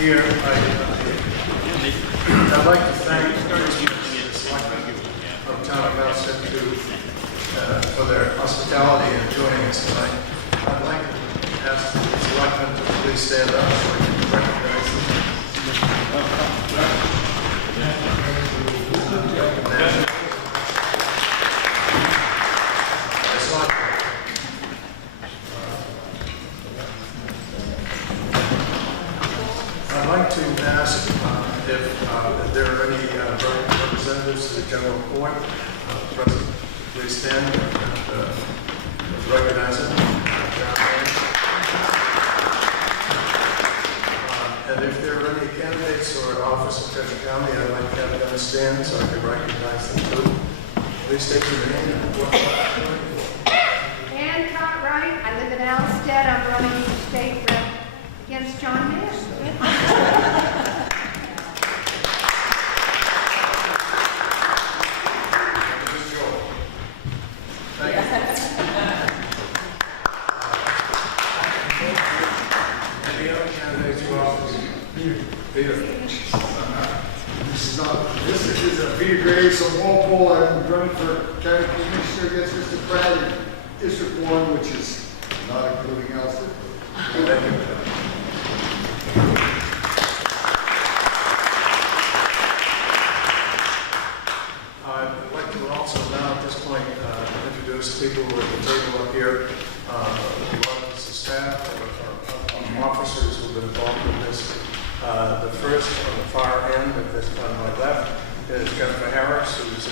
here, I'd like to thank the selectmen of town of Alstead for their hospitality and joining us tonight. I'd like to ask the selectmen to please stand up so we can recognize them. I'd like to ask if there are any representatives of the general court present. Please stand and recognize them. And if there are any candidates or an office in Cheshire County, I'd like to have them stand so I can recognize them too. Please state your name and what you're running for. Ann Cartwright. I live in Alstead. I'm running for state rep against John Mayer. From Walpole, I'm running for county commissioner against Mr. Pratt in District 1, which is not including Alstead. I'd like to also now at this point introduce people who are at the table up here. A lot of the staff or officers who have been involved in this. The first on the far end of this on my left is Jennifer Harris, who's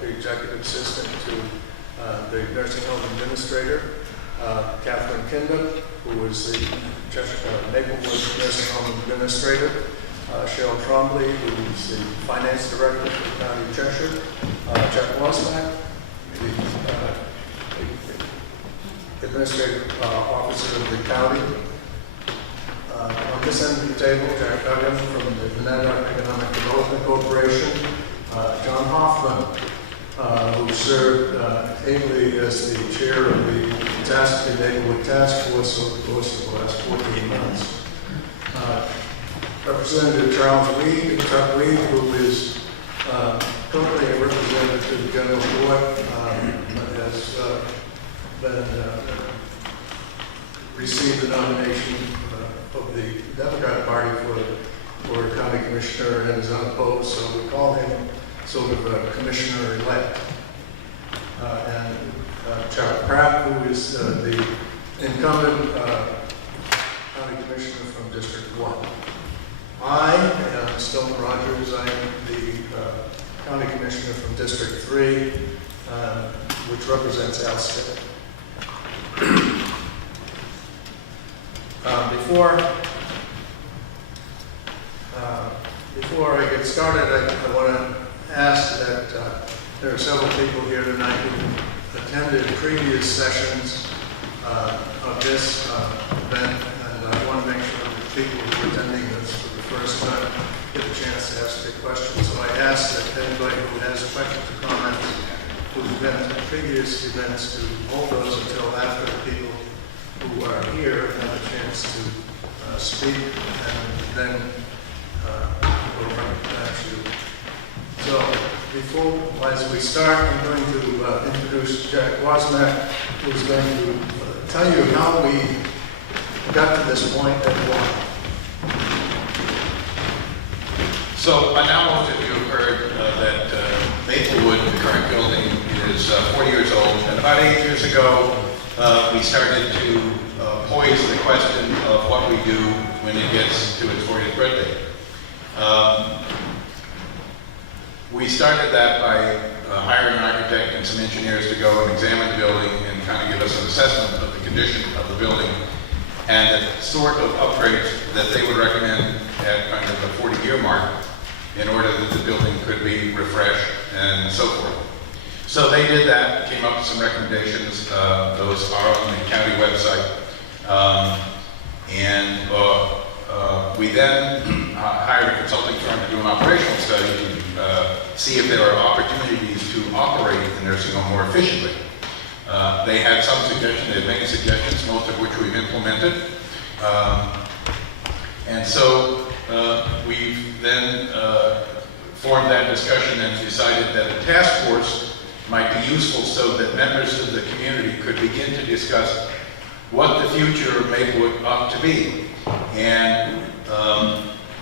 the executive assistant to the nursing home administrator. Catherine Kindle, who is the Maplewood nursing home administrator. Cheryl Trombley, who is the finance director for the county of Cheshire. Jack Wasmack, the administrative officer of the county. On this end of the table, Jack Duggan from the Untitled Economic Development Corporation. John Hoffman, who served ably as the chair of the Neighborhood Task Force over the course of the last 14 months. Representative Charles Reed, Chuck Reed, who is currently a representative to the General Court, but has received the nomination of the Democrat Party for county commissioner and is unopposed, so we call him sort of a commissioner-elect. And Chuck Pratt, who is the incumbent county commissioner from District 1. I am Stone Rogers. I am the county commissioner from District 3, which represents Alstead. Before I get started, I want to ask that there are several people here tonight who attended previous sessions of this event, and I want to make sure that people who are attending this for the first time get a chance to ask their questions. So I ask that anybody who has questions or comments who've been to previous events to hold those until after the people who are here have a chance to speak, and then we'll recognize you. So, as we start, I'm going to introduce Jack Wasmack, who's going to tell you how we got to this point and why. So, by now most of you have heard that Maplewood, the current building, is 40 years old, and about 8 years ago, we started to poise the question of what we do when it gets to its 40th birthday. We started that by hiring an architect and some engineers to go and examine the building and kind of give us an assessment of the condition of the building and the sort of upgrades that they would recommend at kind of the 40-year mark in order that the building could be refreshed and so forth. So they did that, came up with some recommendations. Those are on the county website. We then hired a consulting firm to do an operational study to see if there are opportunities to operate the nursing home more efficiently. They had some suggestions, they had many suggestions, most of which we've implemented. And so we've then formed that discussion and decided that a task force might be useful so that members of the community could begin to discuss what the future of Maplewood ought to be. And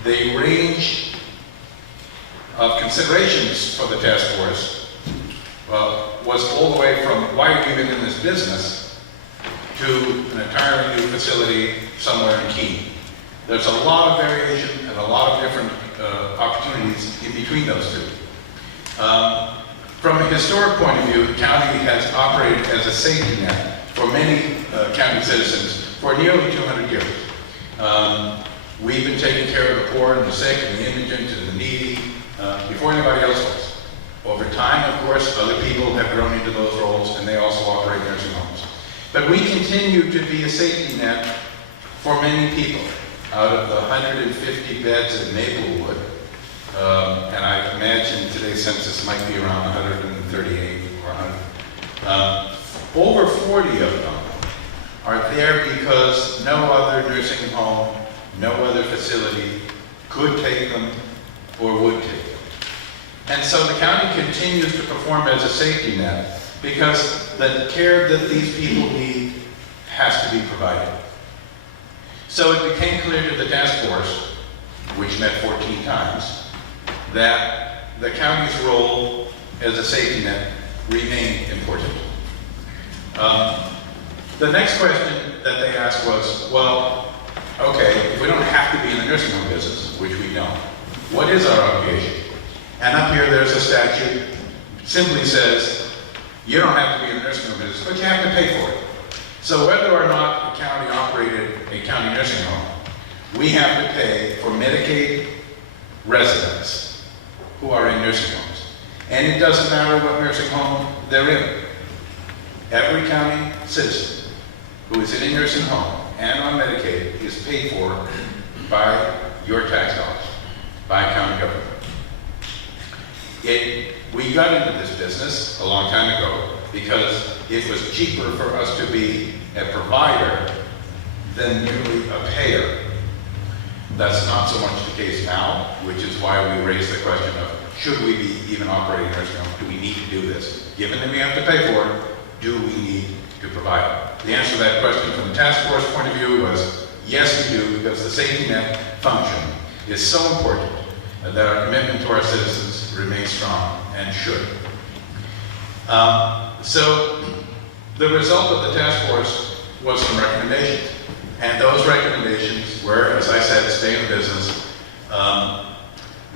the range of considerations for the task force was all the way from why are we even in this business to an entirely new facility somewhere in Keene. There's a lot of variation and a lot of different opportunities in between those two. From a historic point of view, the county has operated as a safety net for many county citizens for nearly 200 years. We've been taking care of the poor and the sick and the indigent and the needy before anybody else was. Over time, of course, other people have grown into those roles and they also operate nursing homes. But we continue to be a safety net for many people. Out of the 150 beds at Maplewood, and I imagine today's census might be around 138 or 100, over 40 of them are there because no other nursing home, no other facility could take them or would take them. And so the county continues to perform as a safety net because the care that these people need has to be provided. So it became clear to the task force, which met 14 times, that the county's role as a safety net remained important. The next question that they asked was, well, okay, if we don't have to be in the nursing home business, which we don't, what is our obligation? And up here there's a statute, simply says, you don't have to be in the nursing home business, but you have to pay for it. So whether or not the county operated a county nursing home, we have to pay for Medicaid residents who are in nursing homes. And it doesn't matter what nursing home they're in. Every county citizen who is in a nursing home and on Medicaid is paid for by your tax dollars, by county government. We got into this business a long time ago because it was cheaper for us to be a provider than merely a payer. That's not so much the case now, which is why we raised the question of, should we be even operating a nursing home? Do we need to do this? Given that we have to pay for it, do we need to provide it? The answer to that question from the task force point of view was, yes we do, because the safety net function is so important that our commitment to our citizens remains strong and should. So the result of the task force was some recommendations. And those recommendations were, as I said, stay in business,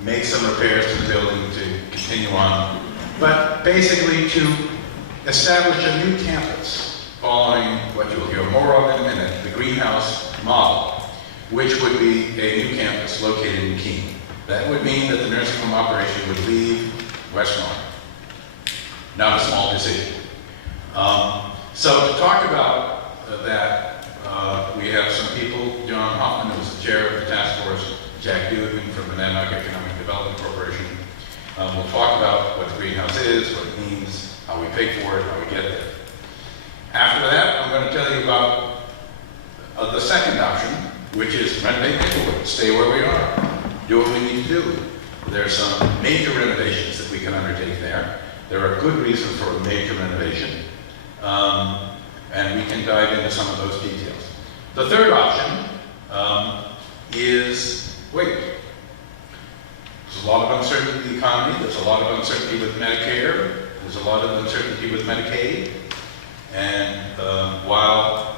make some repairs to the building to continue on, but basically to establish a new campus following what you'll hear more of in a minute, the greenhouse model, which would be a new campus located in Keene. That would mean that the nursing home operation would leave Westmont. Not a small decision. So to talk about that, we have some people, John Hoffman, who's the chair of the task force, Jack Dugan from the Nanook Economic Development Corporation. We'll talk about what the greenhouse is, what it means, how we pay for it, how we get there. After that, I'm going to tell you about the second option, which is renovate Maplewood, stay where we are, do what we need to do. There are some major renovations that we can undertake there. There are good reasons for a major renovation, and we can dive into some of those details. The third option is wait. There's a lot of uncertainty in the economy. There's a lot of uncertainty with Medicare. There's a lot of uncertainty with Medicaid. And while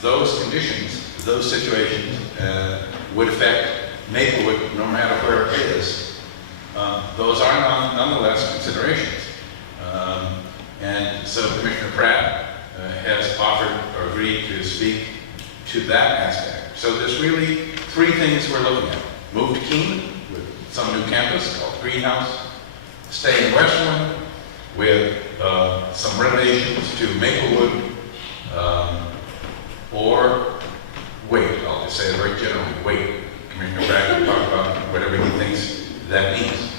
those conditions, those situations would affect Maplewood no matter where it is, those are nonetheless considerations. And so Commissioner Pratt has offered or agreed to speak to that aspect. So there's really three things we're looking at. Move to Keene with some new campus called Greenhouse, stay in Westwood with some renovations to Maplewood, or wait, I'll just say it very generally, wait. Commissioner Pratt will talk about whatever he thinks that means.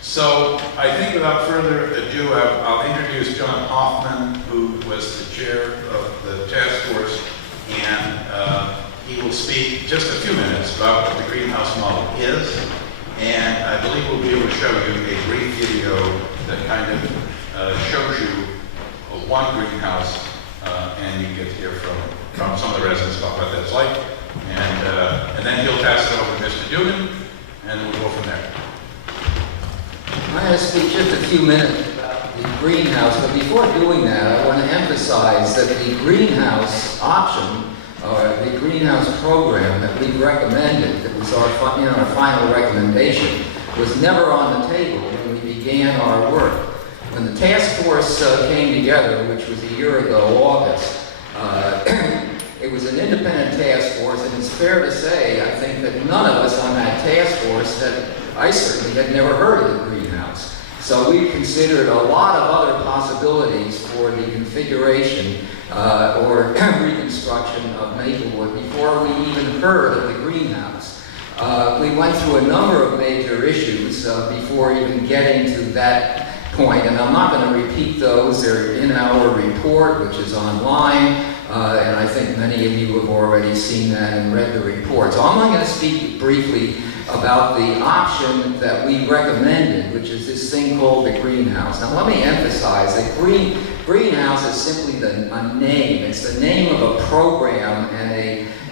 So I think without further ado, I'll introduce John Hoffman, who was the chair of the task force, and he will speak just a few minutes about what the greenhouse model is, and I believe we'll be able to show you a brief video that kind of shows you one greenhouse, and you get to hear from some of the residents about what that's like, and then he'll pass it over to Mr. Dugan, and we'll go from there. I'm going to speak just a few minutes about the greenhouse, but before doing that, I want to emphasize that the greenhouse option, or the greenhouse program that we recommended, that was our final recommendation, was never on the table when we began our work. When the task force came together, which was a year ago, August, it was an independent task force, and it's fair to say, I think, that none of us on that task force I certainly had never heard of the greenhouse. So we considered a lot of other possibilities for the configuration or reconstruction of Maplewood before we even heard of the greenhouse. We went through a number of major issues before even getting to that point, and I'm not going to repeat those. They're in our report, which is online, and I think many of you have already seen that and read the report. So I'm only going to speak briefly about the option that we recommended, which is this thing called the greenhouse. Now let me emphasize that greenhouse is simply a name. It's the name of a program and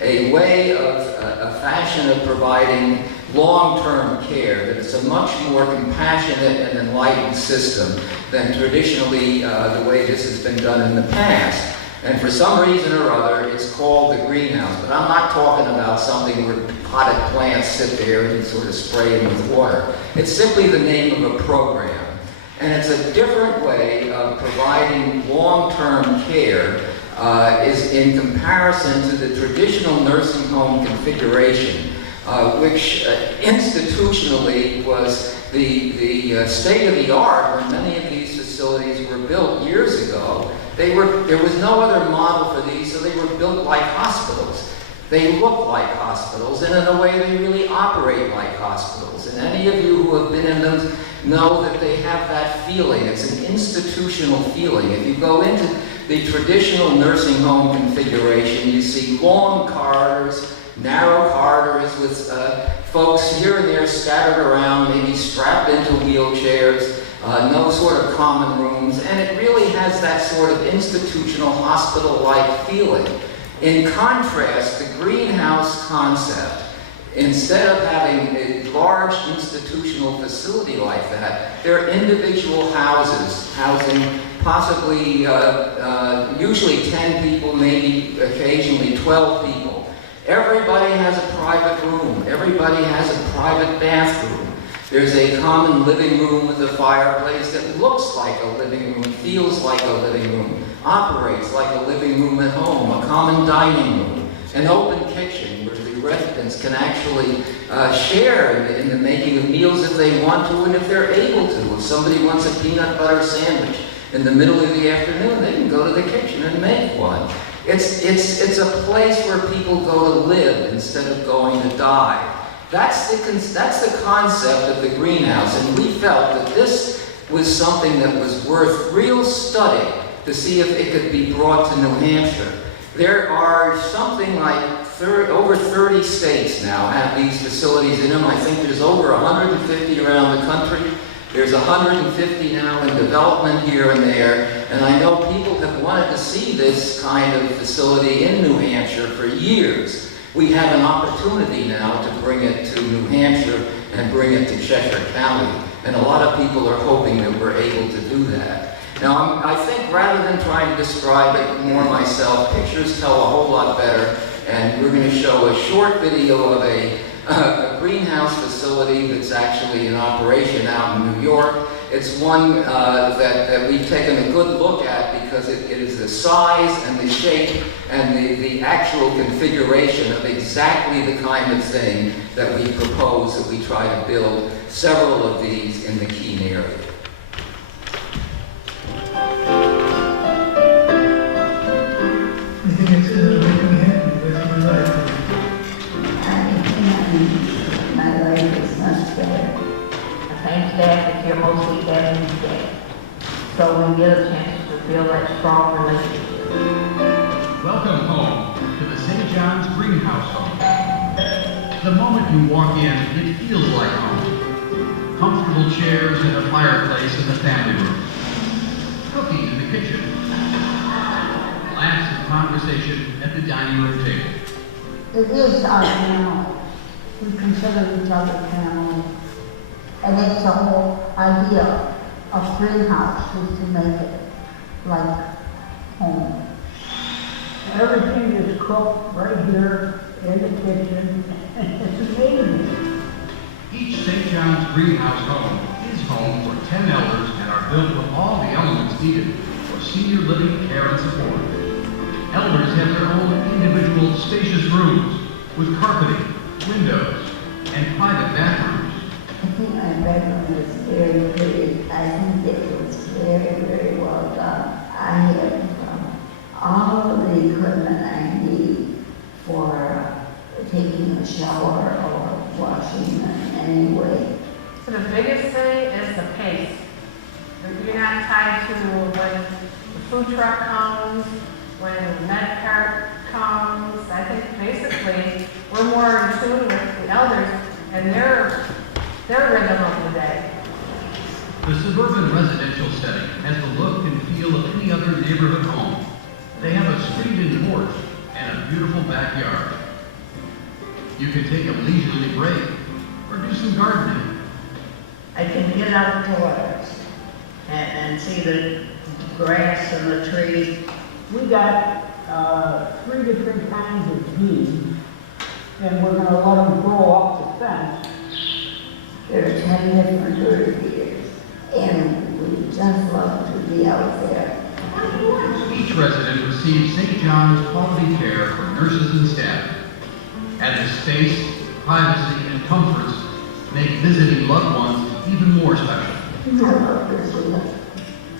a way of a fashion of providing long-term care, that it's a much more compassionate and enlightened system than traditionally the way this has been done in the past. And for some reason or other, it's called the greenhouse. But I'm not talking about something where potted plants sit there and you sort of spray them with water. It's simply the name of a program. And it's a different way of providing long-term care is in comparison to the traditional nursing home configuration, which institutionally was the state-of-the-art when many of these facilities were built years ago. There was no other model for these, so they were built like hospitals. They look like hospitals, and in a way they really operate like hospitals. And any of you who have been in them know that they have that feeling. It's an institutional feeling. If you go into the traditional nursing home configuration, you see long corridors, narrow corridors with folks here and there scattered around, maybe strapped into wheelchairs, no sort of common rooms, and it really has that sort of institutional hospital-like feeling. In contrast, the greenhouse concept, instead of having a large institutional facility like that, they're individual houses, housing possibly, usually 10 people, maybe occasionally 12 people. Everybody has a private room. Everybody has a private bathroom. There's a common living room with a fireplace that looks like a living room, feels like a living room, operates like a living room at home, a common dining room, an open kitchen where the residents can actually share in the making of meals if they want to and if they're able to. If somebody wants a peanut butter sandwich in the middle of the afternoon, they can go to the kitchen and make one. It's a place where people go to live instead of going to die. That's the concept of the greenhouse, and we felt that this was something that was worth real study to see if it could be brought to New Hampshire. There are something like over 30 states now have these facilities in them. I think there's over 150 around the country. There's 150 now in development here and there, and I know people have wanted to see this kind of facility in New Hampshire for years. We have an opportunity now to bring it to New Hampshire and bring it to Cheshire County, and a lot of people are hoping that we're able to do that. Now, I think rather than trying to describe it more myself, pictures tell a whole lot better, and we're going to show a short video of a greenhouse facility that's actually in operation out in New York. It's one that we've taken a good look at because it is the size and the shape and the actual configuration of exactly the kind of thing that we propose that we try to build several of these in the Keene area. My life is much better. I thank staff that you're mostly dead and dead. So we get a chance to feel that strong relationship. Welcome home to the St. John's Green. greenhouse home. The moment you walk in, it feels like home. Comfortable chairs and a fireplace in the family room. Cooking in the kitchen. Laughs and conversation at the dining room table. It is our family. We consider each other family. And it's the whole idea of greenhouse is to make it like home. Everything is cooked right here in the kitchen. It's amazing. Each St. John's greenhouse home is home for 10 elders and are built with all the elements needed for senior living care and support. Elders have their own individual spacious rooms with carpeting, windows, and private bathrooms. I think my bedroom was very pretty. I think it was very, very well done. I have all of the equipment I need for taking a shower or washing in any way. So the biggest thing is the pace. You're not tied to when the food truck comes, when the med cart comes. I think basically we're more in tune with the elders and their rhythm of the day. The suburban residential setting has the look and feel of any other neighborhood home. They have a screened-in porch and a beautiful backyard. You can take a leisurely break or do some gardening. I can get outdoors and see the grass and the trees. We got 3 different kinds of beans, and we're gonna let them grow up the fence. There are 10 different bird feeders, and we just love to be out there. Each resident receives St. John's quality care for nurses and staff. Added space, privacy, and comforts make visiting loved ones even more special. I love this one.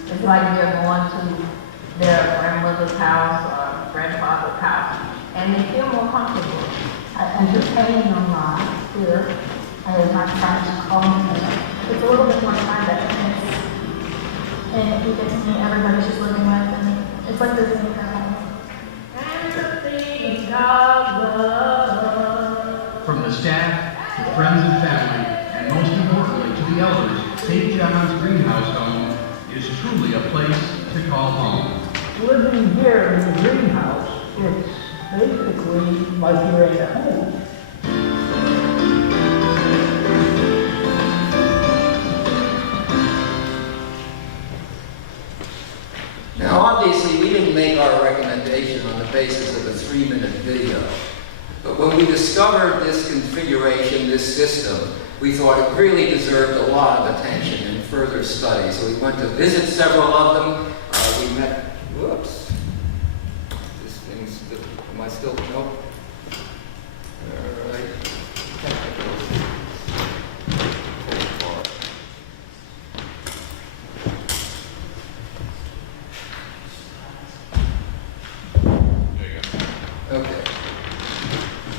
It's like you're going to their grandmother's house or grandfather's house, and they feel more comfortable. I entertain them here. I have my friends come here. It's a little bit more private, and you get to meet everybody she's living with, and it's like visiting her home. From the staff to friends and family, and most importantly to the elders, St. John's Greenhouse Home is truly a place to call home. Living here in the greenhouse, it's basically like you're at home. Now, obviously, we didn't make our recommendation on the basis of a 3-minute video. But when we discovered this configuration, this system, we thought it really deserved a lot of attention and further study. So we went to visit several of them. We met, whoops. This thing's still, am I still, nope. All right. Technical. Okay.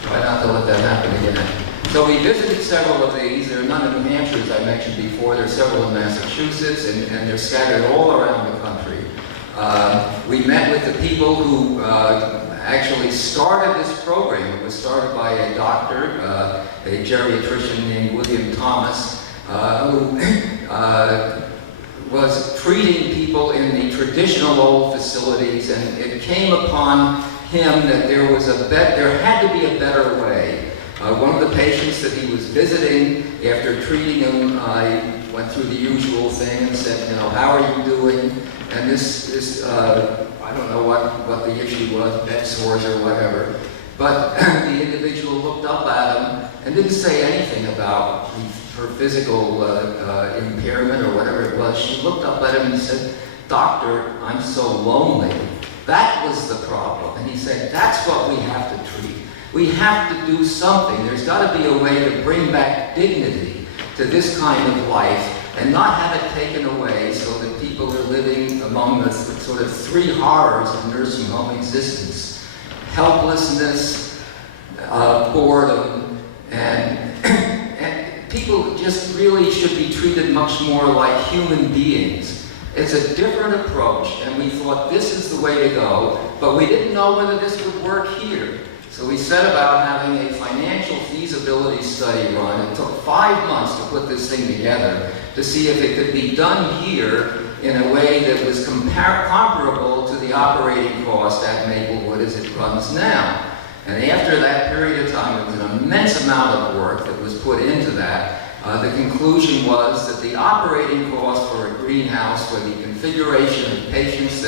Try not to let that happen again. So we visited several of these. There are none in New Hampshire, as I mentioned before. There's several in Massachusetts, and they're scattered all around the country. We met with the people who actually started this program. It was started by a doctor, a geriatrician named William Thomas, who was treating people in the traditional old facilities, and it came upon him that there had to be a better way. One of the patients that he was visiting, after treating him, I went through the usual thing and said, you know, how are you doing? And this I don't know what the issue was, bed sores or whatever, but the individual looked up at him and didn't say anything about her physical impairment or whatever it was. She looked up at him and said, "Doctor, I'm so lonely." That was the problem. And he said, that's what we have to treat. We have to do something. There's got to be a way to bring back dignity to this kind of life and not have it taken away so that people are living among the sort of 3 horrors of nursing home existence: helplessness, boredom, and people just really should be treated much more like human beings. It's a different approach, and we thought this is the way to go, but we didn't know whether this would work here. So So we set about having a financial feasibility study run. It took 5 months to put this thing together to see if it could be done here in a way that was comparable to the operating cost at Maplewood as it runs now. And after that period of time, it was an immense amount of work that was put into that. The conclusion was that the operating cost for a greenhouse for the configuration of patients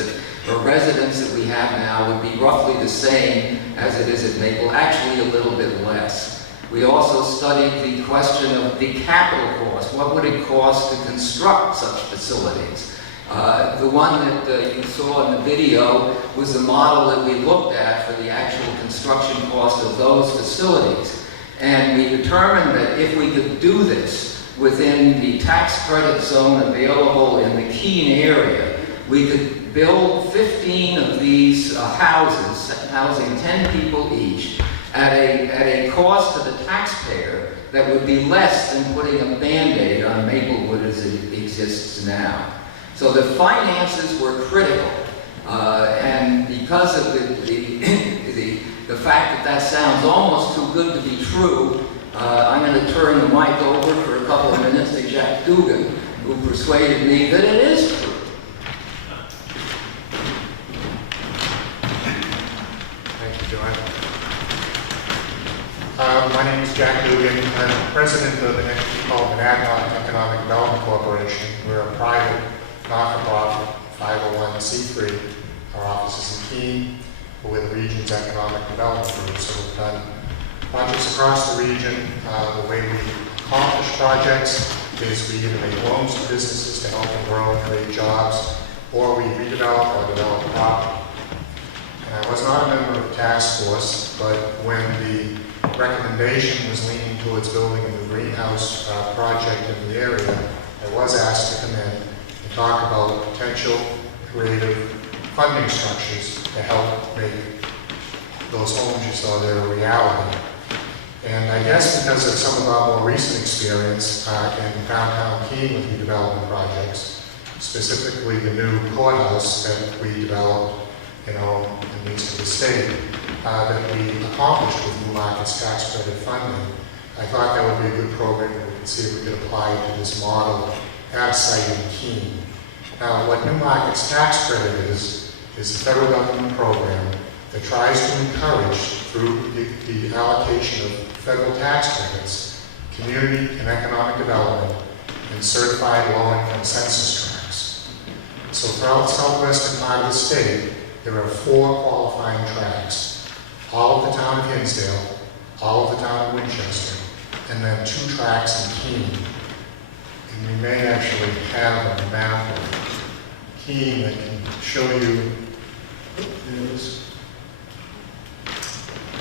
or residents that we have now would be roughly the same as it is at Maple, actually a little bit less. We also studied the question of the capital cost. What would it cost to construct such facilities? The one that you saw in the video was the model that we looked at for the actual construction cost of those facilities. And we determined that if we could do this within the tax credit zone available in the Keene area, we could build 15 of these houses, housing 10 people each, at a cost to the taxpayer that would be less than putting a Band-Aid on Maplewood as it exists now. So the finances were critical, and because of the fact that that sounds almost too good to be true, I'm going to turn the mic over for a couple of minutes to Jack Dugan, who persuaded me that it is true. Thank you, John. My name is Jack Dugan. I'm president of an entity called the Economic Development Corporation. We're a private, not-for-profit 501c3. Our office is in Keene. We're the region's economic development group, so we've done projects across the region. The way we accomplish projects is we either make loans to businesses to help them grow and create jobs, or we redevelop or develop property. And I was not a member of the task force, but when the recommendation was leaning towards building a new greenhouse project in the area, I was asked to come in and talk about potential creative funding structures to help make those homes you saw there a reality. And I guess because of some of our more recent experience in downtown Keene with redevelopment projects, specifically the new courthouse that we developed, in the east of the state, that we accomplished with New Markets tax credit funding, I thought that would be a good program that we could see if we could apply to this model at a site in Keene. Now, what New Markets tax credit is a federal government program that tries to encourage, through the allocation of federal tax credits, community and economic development in certified low-income census tracts. So throughout the southwestern part of the state, there are 4 qualifying tracts. All of the town of Hinsdale, all of the town of Winchester, and then 2 tracts in Keene. And we may actually have a map of Keene that can show you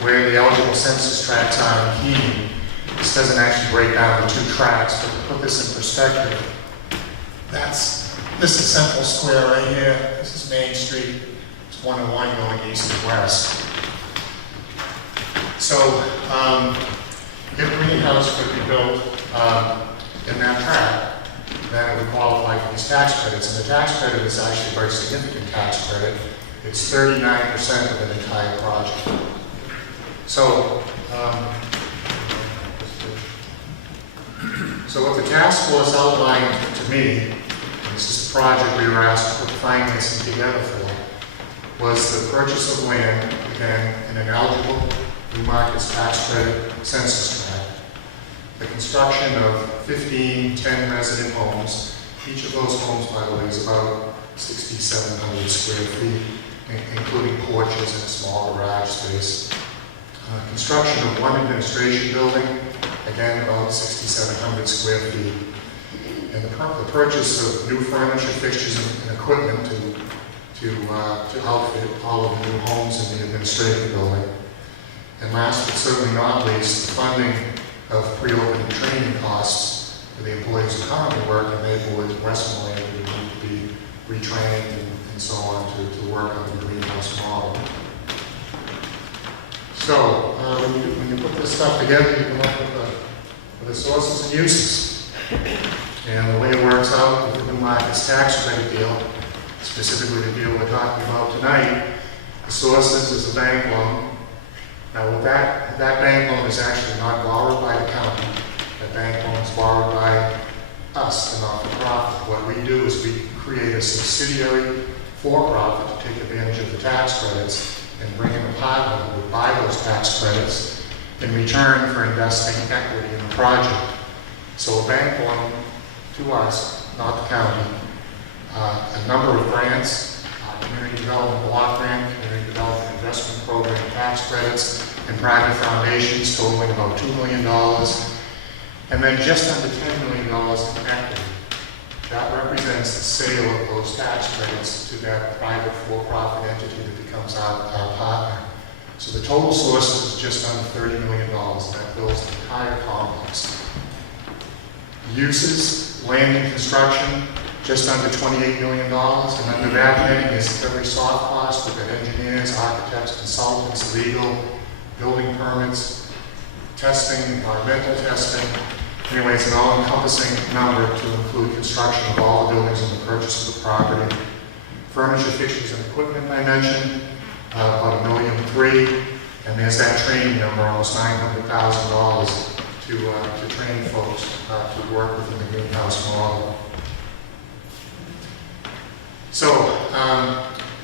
where the eligible census tracts are in Keene. This doesn't actually break down the 2 tracts, but to put this in perspective, this is Central Square right here. This is Main Street. It's 101 going east and west. So, if a greenhouse could be built in that tract, then it would qualify for these tax credits. And the tax credit is actually a very significant tax credit. It's 39% of an entire project. So, what the task force outlined to me, and this is the project we were asked to put financing together for, was the purchase of land, again, in an eligible New Markets tax credit census tract, the construction of 15 10-resident homes. Each of those homes, by the way, is about 6,700 square feet, including porches and a small garage space. Construction of 1 administration building, again about 6,700 square feet. And the purchase of new furniture, fixtures, and equipment to outfit all of the new homes in the administrative building. And last but certainly not least, the funding of pre-opening training costs for the employees who currently work in Maplewood and Westmoreland who need to be retrained and so on to work on the greenhouse model. So, when you put this stuff together, you come up with the sources and uses. And the way it works out with the New Markets tax credit deal, specifically the deal we're talking about tonight, the sources is a bank loan, Now, with that bank loan is actually not borrowed by the county. That bank loan is borrowed by us, the not-for-profit. What we do is we create a subsidiary for-profit to take advantage of the tax credits and bring in a partner who would buy those tax credits in return for investing equity in the project. So a bank loan to us, not the county, a number of grants, community development block grant, community development investment program tax credits, and private foundations totaling about $2 million, and then just under $10 million in equity. That represents the sale of those tax credits to that private for-profit entity that becomes our partner. So the total source is just under $30 million, and that builds the entire complex. Uses, land and construction, just under $28 million, and under that heading is every soft cost. We've got engineers, architects, consultants, legal, building permits, testing, environmental testing. Anyway, it's an all-encompassing number to include construction of all the buildings and the purchase of the property. Furniture, fixtures, and equipment I mentioned, about $1.3 million, and there's that training number, almost $900,000 to train folks to work within the greenhouse model. So,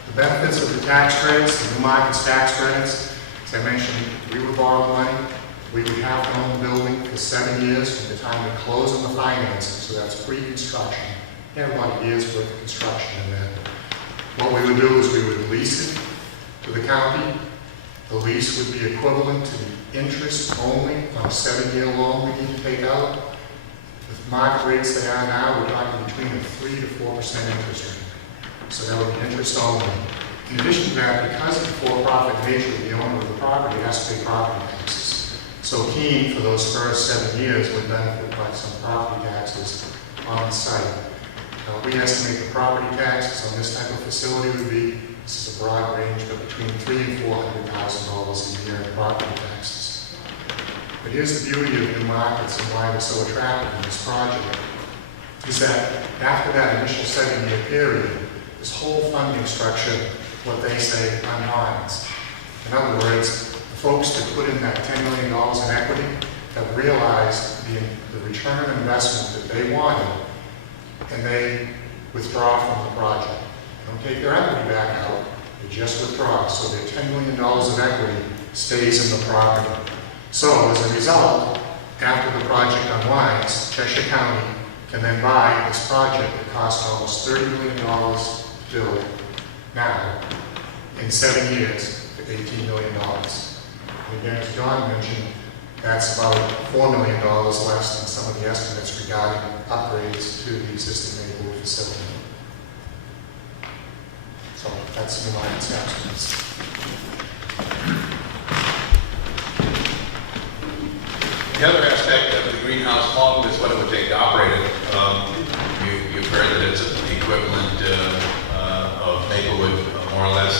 the benefits of the tax credits, the new markets tax credits, as I mentioned, we would borrow the money. We would have to own the building for 7 years from the time we close on the financing, so that's pre-construction. We have about a year's worth of construction in there. What we would do is we would lease it to the county. The lease would be equivalent to the interest only on a 7-year loan we need to take out. With market rates they are now, we're talking between a 3 to 4% interest rate. So that would be interest only. In addition to that, because of the for-profit nature of the owner of the property, has to pay property taxes. So Keene, for those first 7 years, would benefit by some property taxes on the site. We estimate the property taxes on this type of facility would be, this is a broad range, but between $300,000 and $400,000 a year in property taxes. But here's the beauty of new markets and why they're so attractive in this project, is that after that initial 7-year period, this whole funding structure, what they say, unwinds. In other words, the folks that put in that $10 million in equity have realized the return on investment that they wanted, and they withdraw from the project. They don't take their equity back out, they just withdraw. So their $10 million of equity stays in the property. So as a result, after the project unwinds, Cheshire County can then buy this project that cost almost $30 million to build now in 7 years for $18 million. And again, as John mentioned, that's about $4 million less than some of the estimates regarding upgrades to the existing Maplewood facility. So that's the market's estimates. The other aspect of the greenhouse model is what it would take to operate it. You've heard that it's the equivalent of Maplewood, more or less.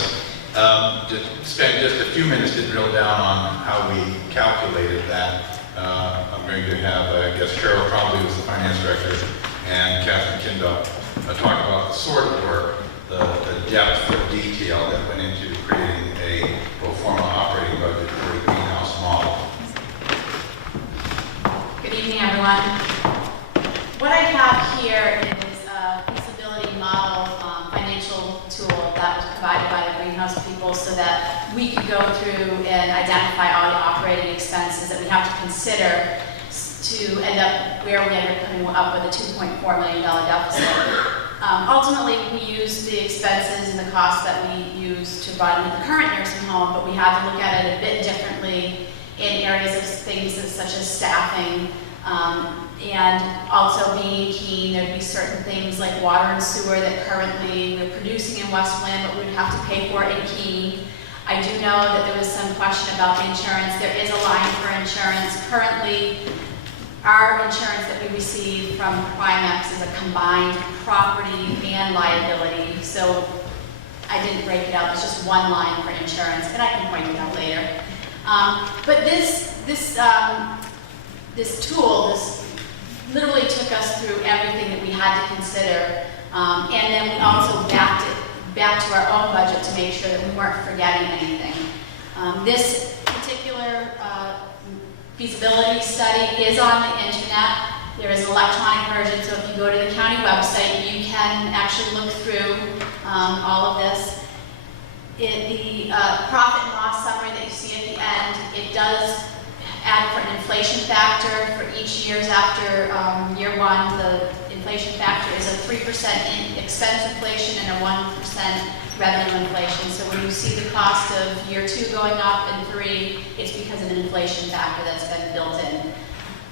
Just spend just a few minutes to drill down on how we calculated that. I'm going to have, I guess, Cheryl probably was the finance director, and Catherine Kindle talk about the sort of work, the depth of detail that went into creating a pro forma operating budget for a greenhouse model. Good evening, everyone. What I have here is a feasibility model financial tool that was provided by the greenhouse people so that we could go through and identify all the operating expenses that we have to consider to end up where we ended up coming up with a $2.4 million deficit. Ultimately, we use the expenses and the costs that we use to run the current nursing home, but we have to look at it a bit differently in areas of things such as staffing, and also being Keene, there'd be certain things like water and sewer that currently we're producing in Westland, but we would have to pay for it in Keene. I do know that there was some question about the insurance. There is a line for insurance. Currently, our insurance that we receive from Primex is a combined property and liability. So I didn't break it out. There's just one line for insurance, and I can point it out later. But this tool, literally took us through everything that we had to consider, and then we also backed it back to our own budget to make sure that we weren't forgetting anything. This particular particular feasibility study is on the internet. There is an electronic version, so if you go to the county website, you can actually look through all of this. The profit and loss summary that you see at the end, it does add for an inflation factor for each years after year one. The inflation factor is a 3% expense inflation and a 1% revenue inflation. So when you see the cost of year 2 going up and 3, it's because of an inflation factor that's been built in.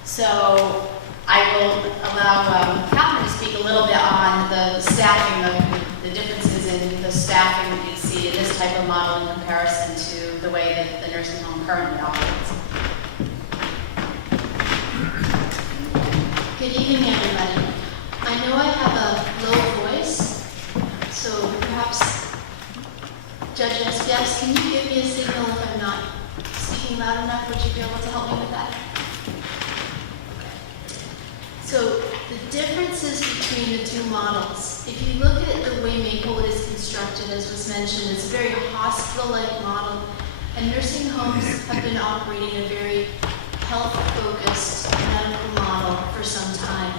So I will allow Catherine to speak a little bit on the staffing, the differences in the staffing that you see in this type of model in comparison to the way that the nursing home currently operates. Good evening, everybody. I know I have a low voice, so perhaps Judge SPS, can you give me a signal if I'm not speaking loud enough? Would you be able to help me with that? So the differences between the two models, if you look at the way Maplewood is constructed, as was mentioned, it's a very hospital-like model, and nursing homes have been operating a very health-focused medical model for some time.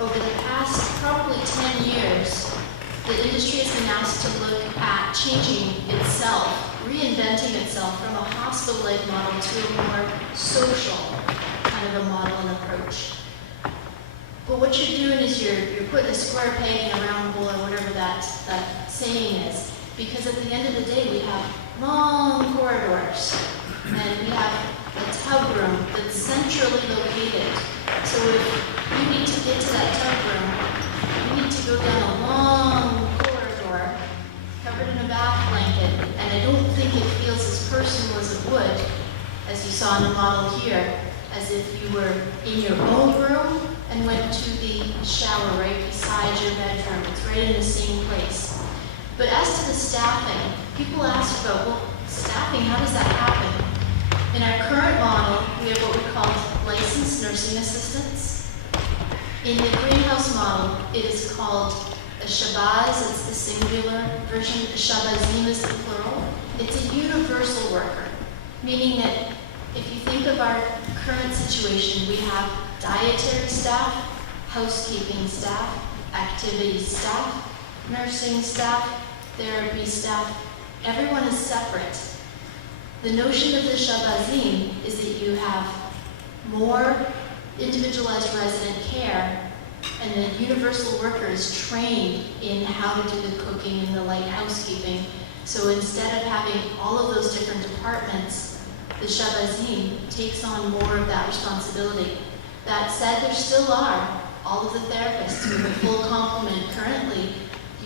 Over the past probably 10 years, the industry has been asked to look at changing itself, reinventing itself from a hospital-like model to a more social kind of a model and approach. But what you're doing is you're putting a square peg in a round hole, or whatever that saying is. Because at the end of the day, we have long corridors, and we have a tub room that's centrally located. So if you need to get to that tub room, you need to go down a long corridor covered in a bath blanket, and I don't think it feels as personal as it would, as you saw in the model here, as if you were in your own room and went to the shower right beside your bedroom. It's right in the same place. But as to the staffing, people ask about, well, staffing, how does that happen? In our current model, we have what we call licensed nursing assistants. In the greenhouse model, it is called a shahbaz, it's the singular version. A shahbazim is the plural. It's a universal worker, meaning that if you think of our current situation, we have dietary staff, housekeeping staff, activities staff, nursing staff, therapy staff. Everyone is separate. The notion of the shahbazim is that you have more individualized resident care, and the universal worker is trained in how to do the cooking and the light housekeeping. So instead of having all of those different departments, the shahbazim takes on more of that responsibility. That said, there still are all of the therapists with a full complement currently.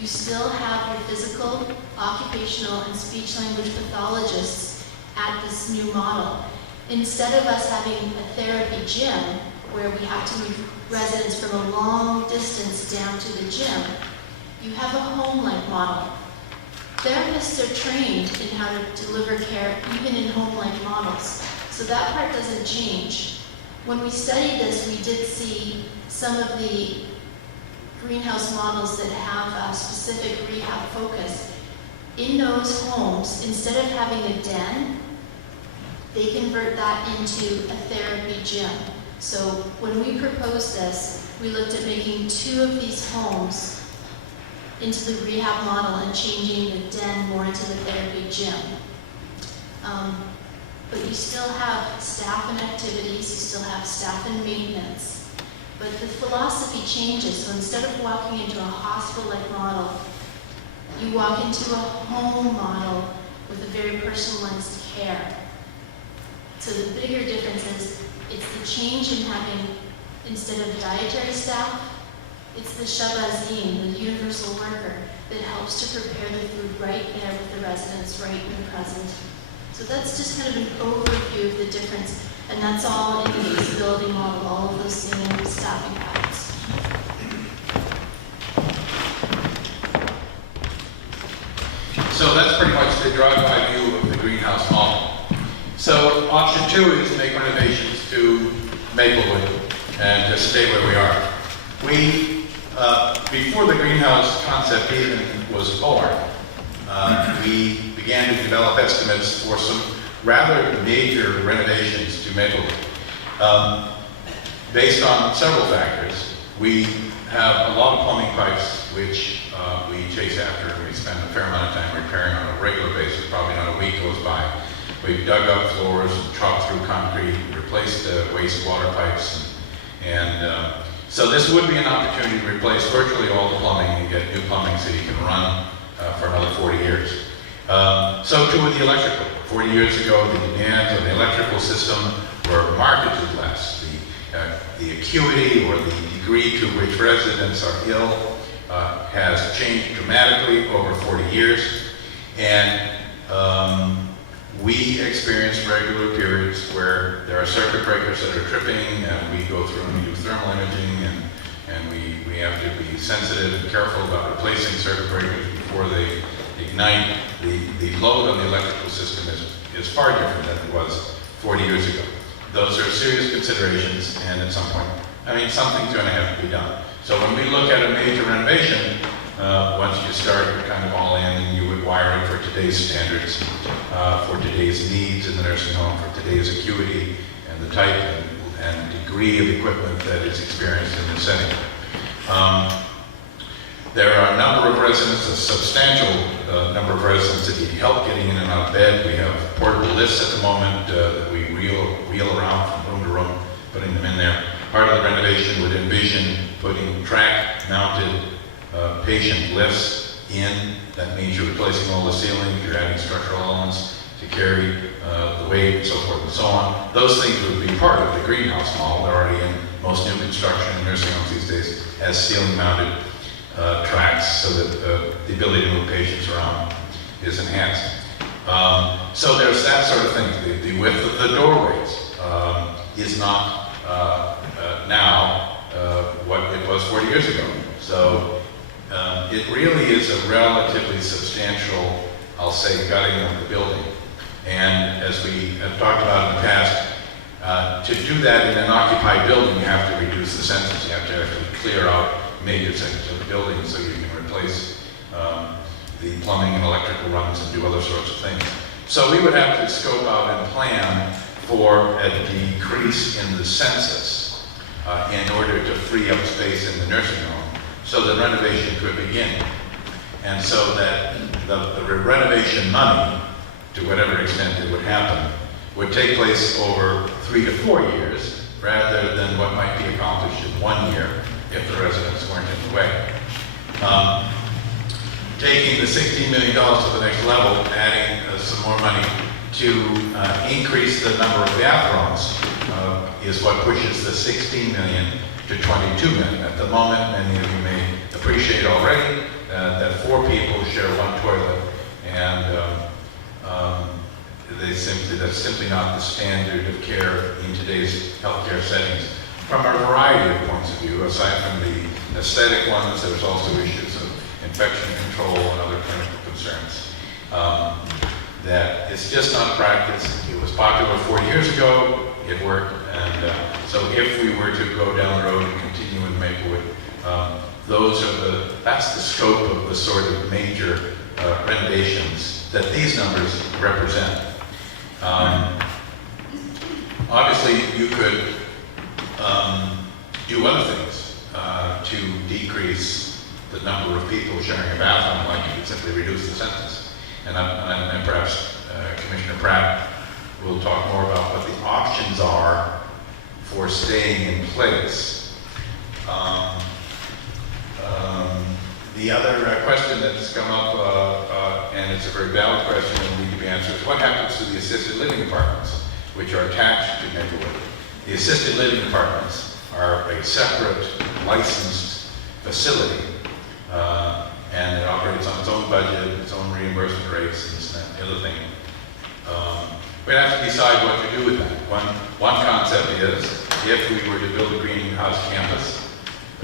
You still have your physical, occupational, and speech-language pathologists at this new model. Instead of us having a therapy gym where we have to move residents from a long distance down to the gym, you have a home-like model. Therapists are trained in how to deliver care even in home-like models, so that part doesn't change. When we studied this, we did see some of the greenhouse models that have a specific rehab focus. In those homes, instead of having a den, they convert that into a therapy gym. So when we proposed this, we looked at making 2 of these homes into the rehab model and changing the den more into the therapy gym. But you still have staff and activities, you still have staff and maintenance. But the philosophy changes, so instead of walking into a hospital-like model, you walk into a home model with a very personalized care. So the bigger difference is, it's the change in having, instead of dietary staff, it's the shahbazim, the universal worker, that helps to prepare the food right there with the residents right in the present. So that's just kind of an overview of the difference, and that's all in the feasibility model, all of those same staffing patterns. So that's pretty much the drive-by view of the greenhouse model. So option 2 is to make renovations to Maplewood and just stay where we are. We, before the greenhouse concept even was born, we began to develop estimates for some rather major renovations to Maplewood. Based on several factors, we have a lot of plumbing pipes which we chase after, and we spend a fair amount of time repairing on a regular basis. Probably not a week goes by. We've dug up floors, chopped through concrete, replaced wastewater pipes, and so this would be an opportunity to replace virtually all the plumbing and get new plumbing so you can run for another 40 years. So too with the electrical. 40 years ago, the demands of the electrical system were markedly less. The acuity or the degree to which residents are ill has changed dramatically over 40 years, and we experience regular periods where there are circuit breakers that are tripping, and we go through and we do thermal imaging, and we have to be sensitive and careful about replacing circuit breakers before they ignite. The load on the electrical system is far different than it was 40 years ago. Those are serious considerations, and at some point, I mean, something's going to have to be done. So when we look at a major renovation, once you start kind of all in, and you would wire it for today's standards, for today's needs in the nursing home, for today's acuity, and the type and degree of equipment that is experienced in this setting. There are a number of residents, a substantial number of residents that need help getting in and out of bed. We have portable lifts at the moment that we wheel around from room to room, putting them in there. Part of the renovation would envision putting track-mounted patient lifts in. That means you're replacing all the ceilings, you're adding structural elements to carry the weight, and so forth and so on. Those things would be part of the greenhouse model. They're already in most new construction in nursing homes these days as ceiling-mounted tracks, so that the ability to move patients around is enhanced. So there's that sort of thing. The width of the doorways is not now what it was 40 years ago. So it really is a relatively substantial, I'll say, gutting of the building. And as we have talked about in the past, to do that in an occupied building, you have to reduce the census. You have to actually clear out major sections of the building so you can replace the plumbing and electrical runs and do other sorts of things. So we would have to scope out and plan for a decrease in the census in order to free up space in the nursing home so that renovation could begin. And so that the renovation money, to whatever extent it would happen, would take place over 3 to 4 years rather than what might be accomplished in 1 year if the residents weren't in the way. Taking the $16 million to the next level, adding some more money to increase the number of bathrooms is what pushes the $16 million to $22 million. At the moment, many of you may appreciate already that 4 people share 1 toilet, and that's simply not the standard of care in today's healthcare settings. From a variety of points of view, aside from the aesthetic ones, there's also issues of infection control and other clinical concerns. That it's just not practice. It was popular 40 years ago, it worked, and so if we were to go down the road and continue in Maplewood, that's the scope of the sort of major renovations that these numbers represent. Obviously, you could do other things to decrease the number of people sharing a bathroom, like you could simply reduce the census. And perhaps Commissioner Pratt will talk more about what the options are for staying in place. The other question that's come up, and it's a very valid question and need to be answered, is what happens to the assisted living apartments, which are attached to Maplewood? The assisted living apartments are a separate licensed facility, and it operates on its own budget, its own reimbursement rates, and this and that, the other thing. We have to decide what to do with that. One concept is, if we were to build a greenhouse campus,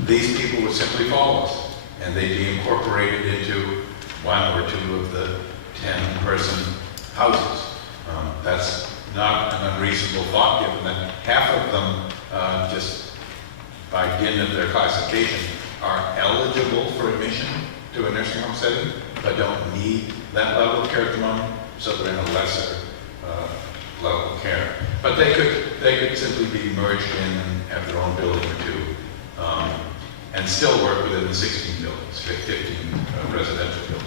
these people would simply follow us, and they'd be incorporated into 1 or 2 of the 10-person houses. That's not an unreasonable thought, given that half of them, just by dint of their classification, are eligible for admission to a nursing home setting, but don't need that level of care at the moment, so they're in a lesser level of care. But they could simply be merged in and have their own building or two, and still work within the 16 buildings, 15 residential buildings.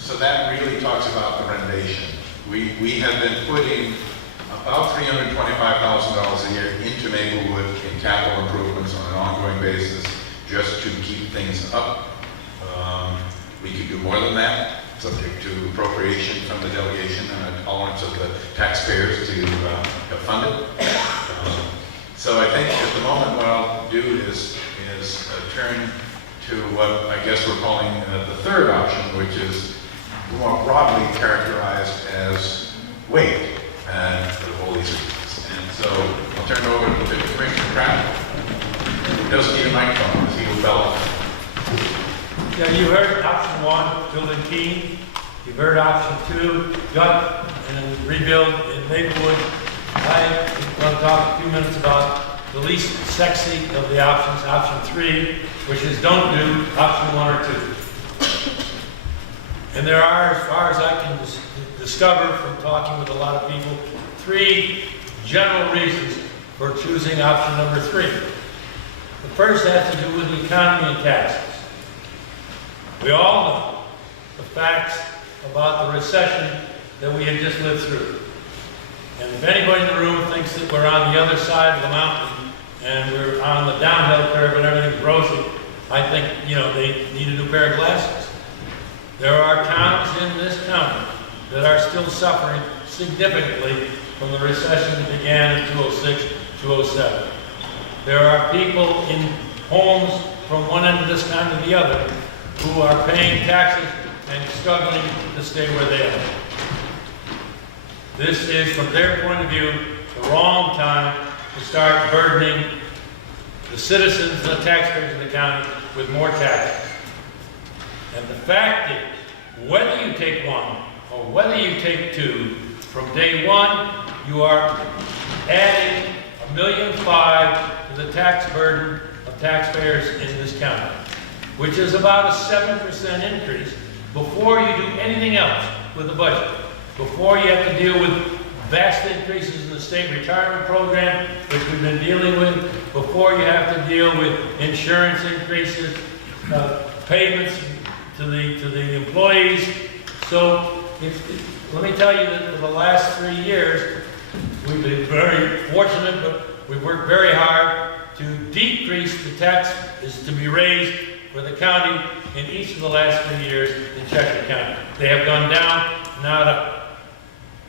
So that really talks about the renovation. We have been putting about $325,000 a year into Maplewood in capital improvements on an ongoing basis, just to keep things up. We could do more than that, subject to appropriation from the delegation and a tolerance of the taxpayers to fund it. So I think at the moment what I'll do is turn to what I guess we're calling the third option, which is more broadly characterized as weight and for all these reasons. And so I'll turn it over to Commissioner Pratt. He doesn't need a microphone because he will bell. Yeah, you heard option 1, build in Keene. You've heard option 2, gut and rebuild in Maplewood. I want to talk a few minutes about the least sexy of the options, option 3, which is don't do option 1 or 2. And there are, as far as I can discover from talking with a lot of people, 3 general reasons for choosing option number 3. The first has to do with the economy and taxes. We all know the facts about the recession that we had just lived through. And if anybody in the room thinks that we're on the other side of the mountain and we're on the downhill curve and everything's rosy, I think, they need a new pair of glasses. There are towns in this county that are still suffering significantly from the recession that began in 2006, 2007. There are people in homes from one end of this county to the other who are paying taxes and struggling to stay where they are. This is, from their point of view, the wrong time to start burdening the citizens and the taxpayers of the county with more taxes. And the fact is, whether you take 1 or whether you take 2, from day 1, you are adding $1.5 million to the tax burden of taxpayers in this county, which is about a 7% increase before you do anything else with the budget. Before you have to deal with vast increases in the state retirement program, which we've been dealing with, before you have to deal with insurance increases, payments to the employees. So let me tell you that for the last 3 years, we've been very fortunate, but we've worked very hard to decrease the tax is to be raised for the county in each of the last 3 years in Cheshire County. They have gone down, not up.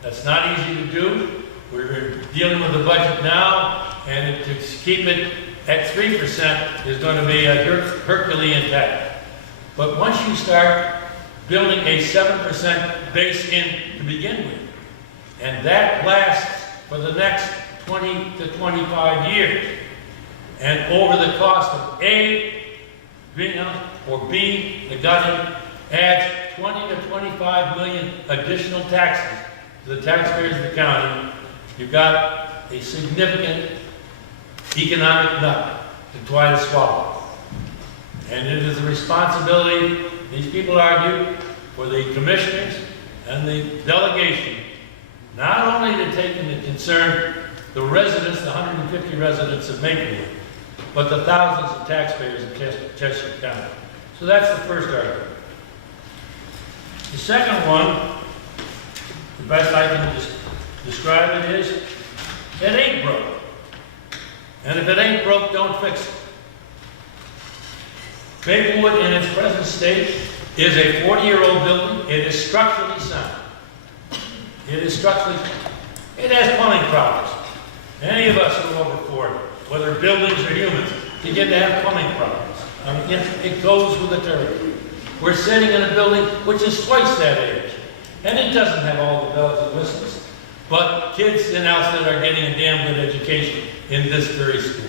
That's not easy to do. We're dealing with the budget now, and to keep it at 3% is going to be a Herculean task. But once you start building a 7% base in to begin with, and that lasts for the next 20 to 25 years, and over the cost of A, greenhouse, or B, the government adds 20 to 25 million additional taxes to the taxpayers of the county, you've got a significant economic nut to try to swallow. And it is the responsibility, these people argue, for the commissioners and the delegation, not only to take into concern the residents, the 150 residents of Maplewood, but the thousands of taxpayers in Cheshire County. So that's the first argument. The second one, the best I can describe it is, it ain't broke. And if it ain't broke, don't fix it. Maplewood in its present state is a 40-year-old building. It is structurally sound. It is structurally, it has plumbing problems. Any of us who are over 40, whether buildings or humans, you get to have plumbing problems. I mean, it goes with the territory. We're sitting in a building which is twice that age, and it doesn't have all the bells and whistles. But kids in Alstead are getting a damn good education in this very school.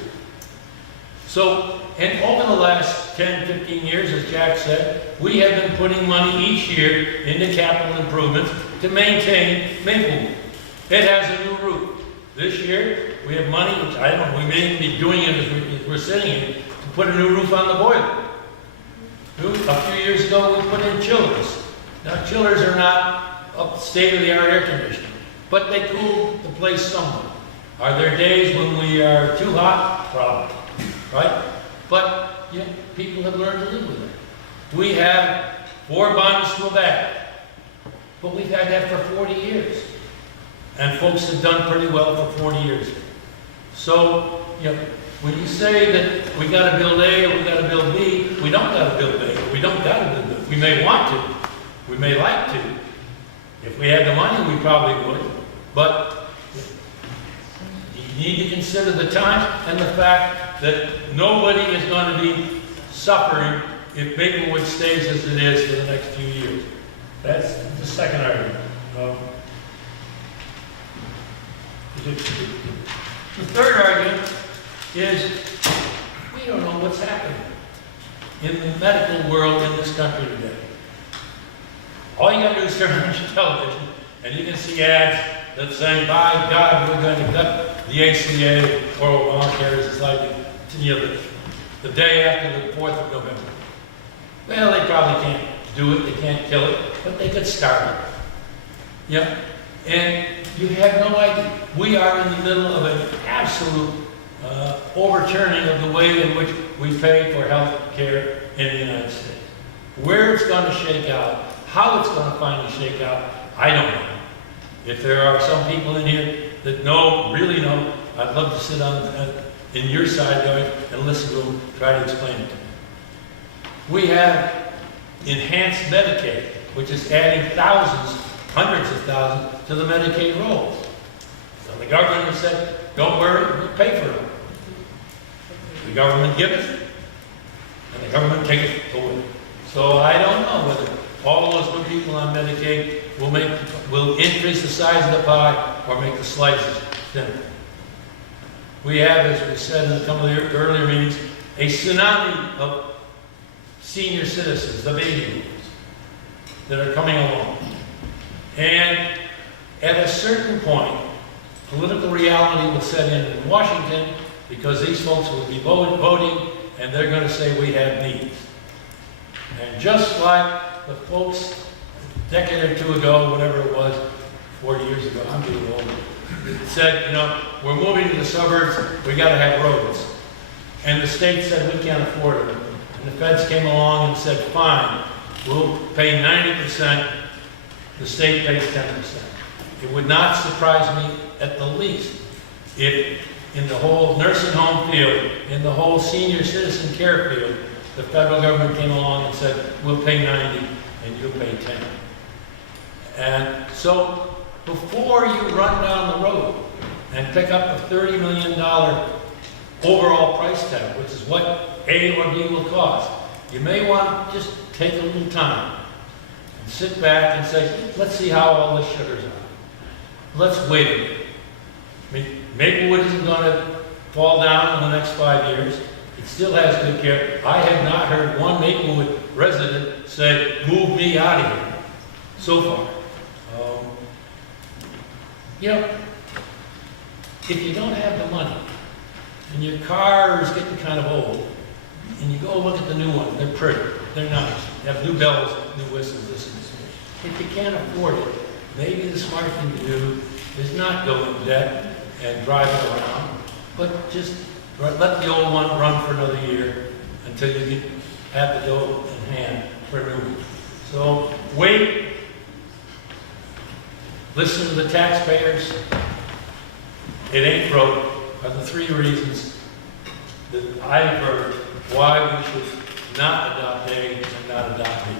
So, and over the last 10, 15 years, as Jack said, we have been putting money each year into capital improvements to maintain Maplewood. It has a new roof. This year, we have money, which I don't know, we may even be doing it as we're sitting here, to put a new roof on the boiler. a few years ago, we put in chillers. Now, chillers are not up state-of-the-art air conditioning, but they cool the place somewhat. Are there days when we are too hot? Probably, right? But you know, people have learned to live with it. We have 4 buns to a bag, but we've had that for 40 years. And folks have done pretty well for 40 years. So, you know, when you say that we got to build A or we got to build B, we don't got to build A or we don't got to build B. We may want to, we may like to. If we had the money, we probably would. But you need to consider the time and the fact that nobody is going to be suffering if Maplewood stays as it is for the next few years. That's the second argument. The third argument is we don't know what's happening in the medical world in this country today. All you got to do is turn on your television and you can see ads that say, by God, we're going to cut the ACA or Obamacare is like, you know, the day after the 4th of November. Well, they probably can't do it, they can't kill it, but they could start it. Yep. And you have no idea. We are in the middle of an absolute overturning of the way in which we pay for health care in the United States. Where it's going to shake out, how it's going to finally shake out, I don't know. If there are some people in here that know, really know, I'd love to sit on in your side yard and listen to them try to explain it to me. We have enhanced Medicaid, which is adding thousands, hundreds of thousands to the Medicaid rolls. So the government has said, don't worry, we'll pay for it. The government gives it, and the government takes it away. So I don't know whether all those new people on Medicaid will increase the size of the pie or make the slices thinner. We have, as we said in a couple of the earlier meetings, a tsunami of senior citizens, the baby boomers, that are coming along. And at a certain point, political reality will set in Washington because these folks will be voting and they're going to say we have needs. And just like the folks a decade or two ago, whatever it was, 40 years ago, I'm getting older, said, you know, we're moving to the suburbs, we got to have roads. And the state said we can't afford it. And the feds came along and said, fine, we'll pay 90%, the state pays 10%. It would not surprise me at the least if in the whole nursing home field, in the whole senior citizen care field, the federal government came along and said, we'll pay 90 and you'll pay 10. And so before you run down the road and pick up a $30 million overall price tag, which is what A or B will cost, you may want to just take a little time and sit back and say, let's see how all this sugar's on. Let's wait a minute. I mean, Maplewood isn't going to fall down in the next 5 years. It still has good care. I have not heard one Maplewood resident say, move me out of here, so far. You know, if you don't have the money, and your car is getting kind of old, and you go look at the new one, they're pretty, they're nice, they have new bells, new whistles, this and this. If you can't afford it, maybe the smart thing to do is not go into debt and drive it around, but just let the old one run for another year until you have the dough in hand for a new one. So wait, listen to the taxpayers. It ain't broke are the 3 reasons that I've heard why we should not adopt A and not adopt B.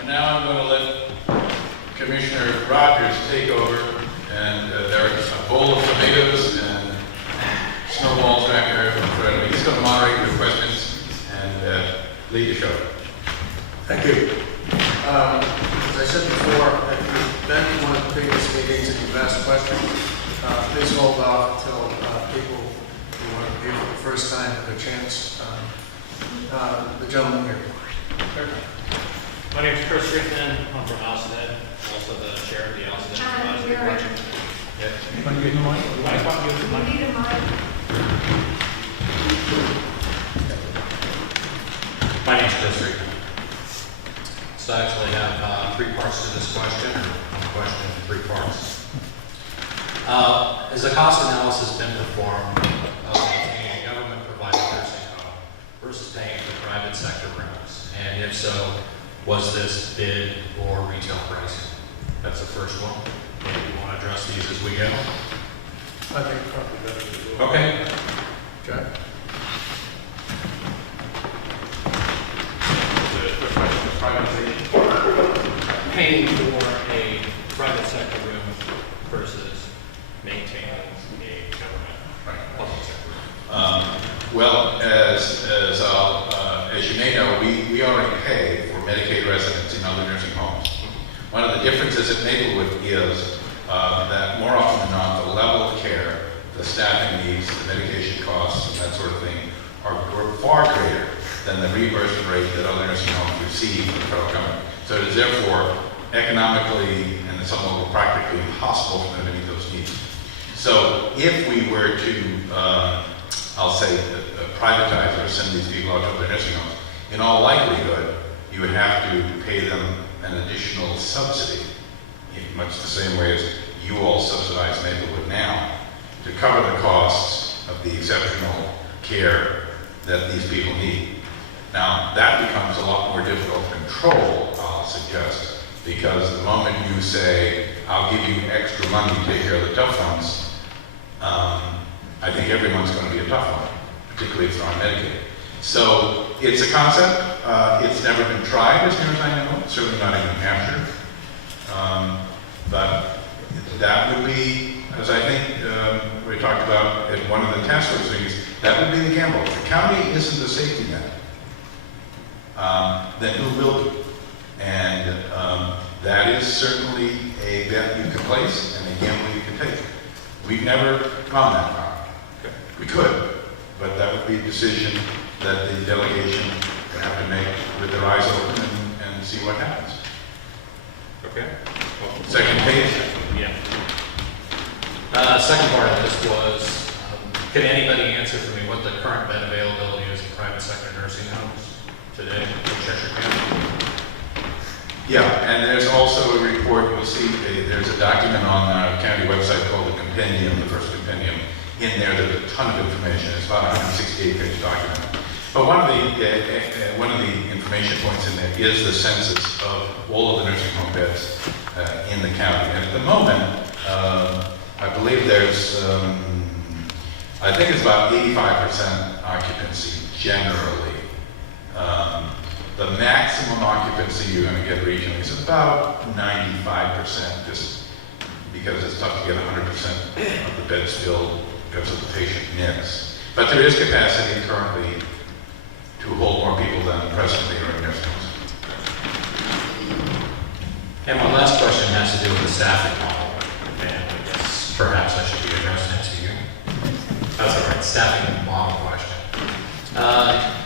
And now I'm going to let Commissioner Rogers take over, and there's a bowl of tomatoes and snowballs back there in front of me. He's going to moderate your questions and lead the show. Thank you. As I said before, if you've been to one of the previous meetings and you've asked questions, please hold off until people who want to be here for the first time have a chance. The gentleman here. My name is Chris Griffin. I'm from Alstead, also the chair of the Alstead Advisory Board. Want to use the mic? You might want to use the mic. Need a mic? My name's Chris Regan. So I actually have three parts to this question, or one question in three parts. Has a cost analysis been performed of maintaining a government-provided nursing home versus paying for private sector rooms? And if so, was this bid or retail pricing? That's the first one. Maybe you want to address these as we go? I think probably better to do it. Okay. Okay. The question of privatization. Paying for a private sector room versus maintaining a government public sector room. Well, as you may know, we already pay for Medicaid residents in other nursing homes. One of the differences at Maplewood is that more often than not, the level of care, the staffing needs, the medication costs, and that sort of thing are far greater than the reimbursement rate that other nursing homes receive from the federal government. So it is therefore economically and in some level practically impossible for them to meet those needs. So if we were to, I'll say, privatize or send these people out to other nursing homes, in all likelihood, you would have to pay them an additional subsidy, in much the same way as you all subsidize Maplewood now, to cover the costs of the exceptional care that these people need. Now, that becomes a lot more difficult to control, I'll suggest, because the moment you say, I'll give you extra money to take care of the tough ones, I think everyone's going to be a tough one, particularly if they're on Medicaid. So it's a concept. It's never been tried, as near as I know, certainly not in New Hampshire. But that would be, as I think we talked about at one of the task force things, that would be the gamble. If the county isn't a safety net, then who will be? And that is certainly a bet you can place and a gamble you can take. We've never gone that far. We could, but that would be a decision that the delegation would have to make with their eyes open and see what happens. Okay. Well, Second page. Yeah. Second part of this was, can anybody answer for me what the current bed availability is in private sector nursing homes today in Cheshire County? Yeah, and there's also a report, you'll see, there's a document on our county website called the Compendium, the first compendium. In there, there's a ton of information. It's about a 168-page document. But one of the information points in there is the census of all of the nursing home beds in the county. And at the moment, I believe there's, I think it's about 85% occupancy generally. The maximum occupancy you're going to get regionally is about 95%, just because it's tough to get 100% of the beds filled because of the patient mix. But there is capacity currently to hold more people than presently are in nursing homes. And my last question has to do with the staffing model. And I guess perhaps I should be addressing it to you. That's all right, staffing model question.